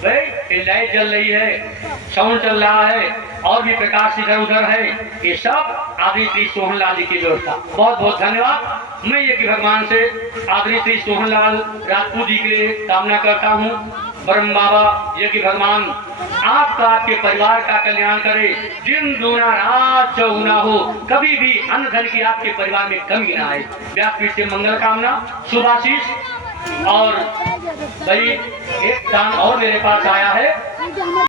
भाई। ये लाइट जल रही है, साउंड चल रहा है और भी प्रकाश इधर उधर है। ये सब आदरणीय श्री सोहनलाल जी की व्यवस्था। बहुत बहुत धन्यवाद। मैं ये कि भगवान से आदरणीय श्री सोहनलाल राजपूत जी के लिए कामना करता हूँ। ब्रह्म बाबा ये कि भगवान आपका आपके परिवार का कल्याण करे। दिन दूना रात चौगुना हो, कभी भी अन्न धन की आपके परिवार में कमी ना आए। व्यासपीठ से मंगल कामना, शुभाशीष। और भाई एक दान और मेरे पास आया है।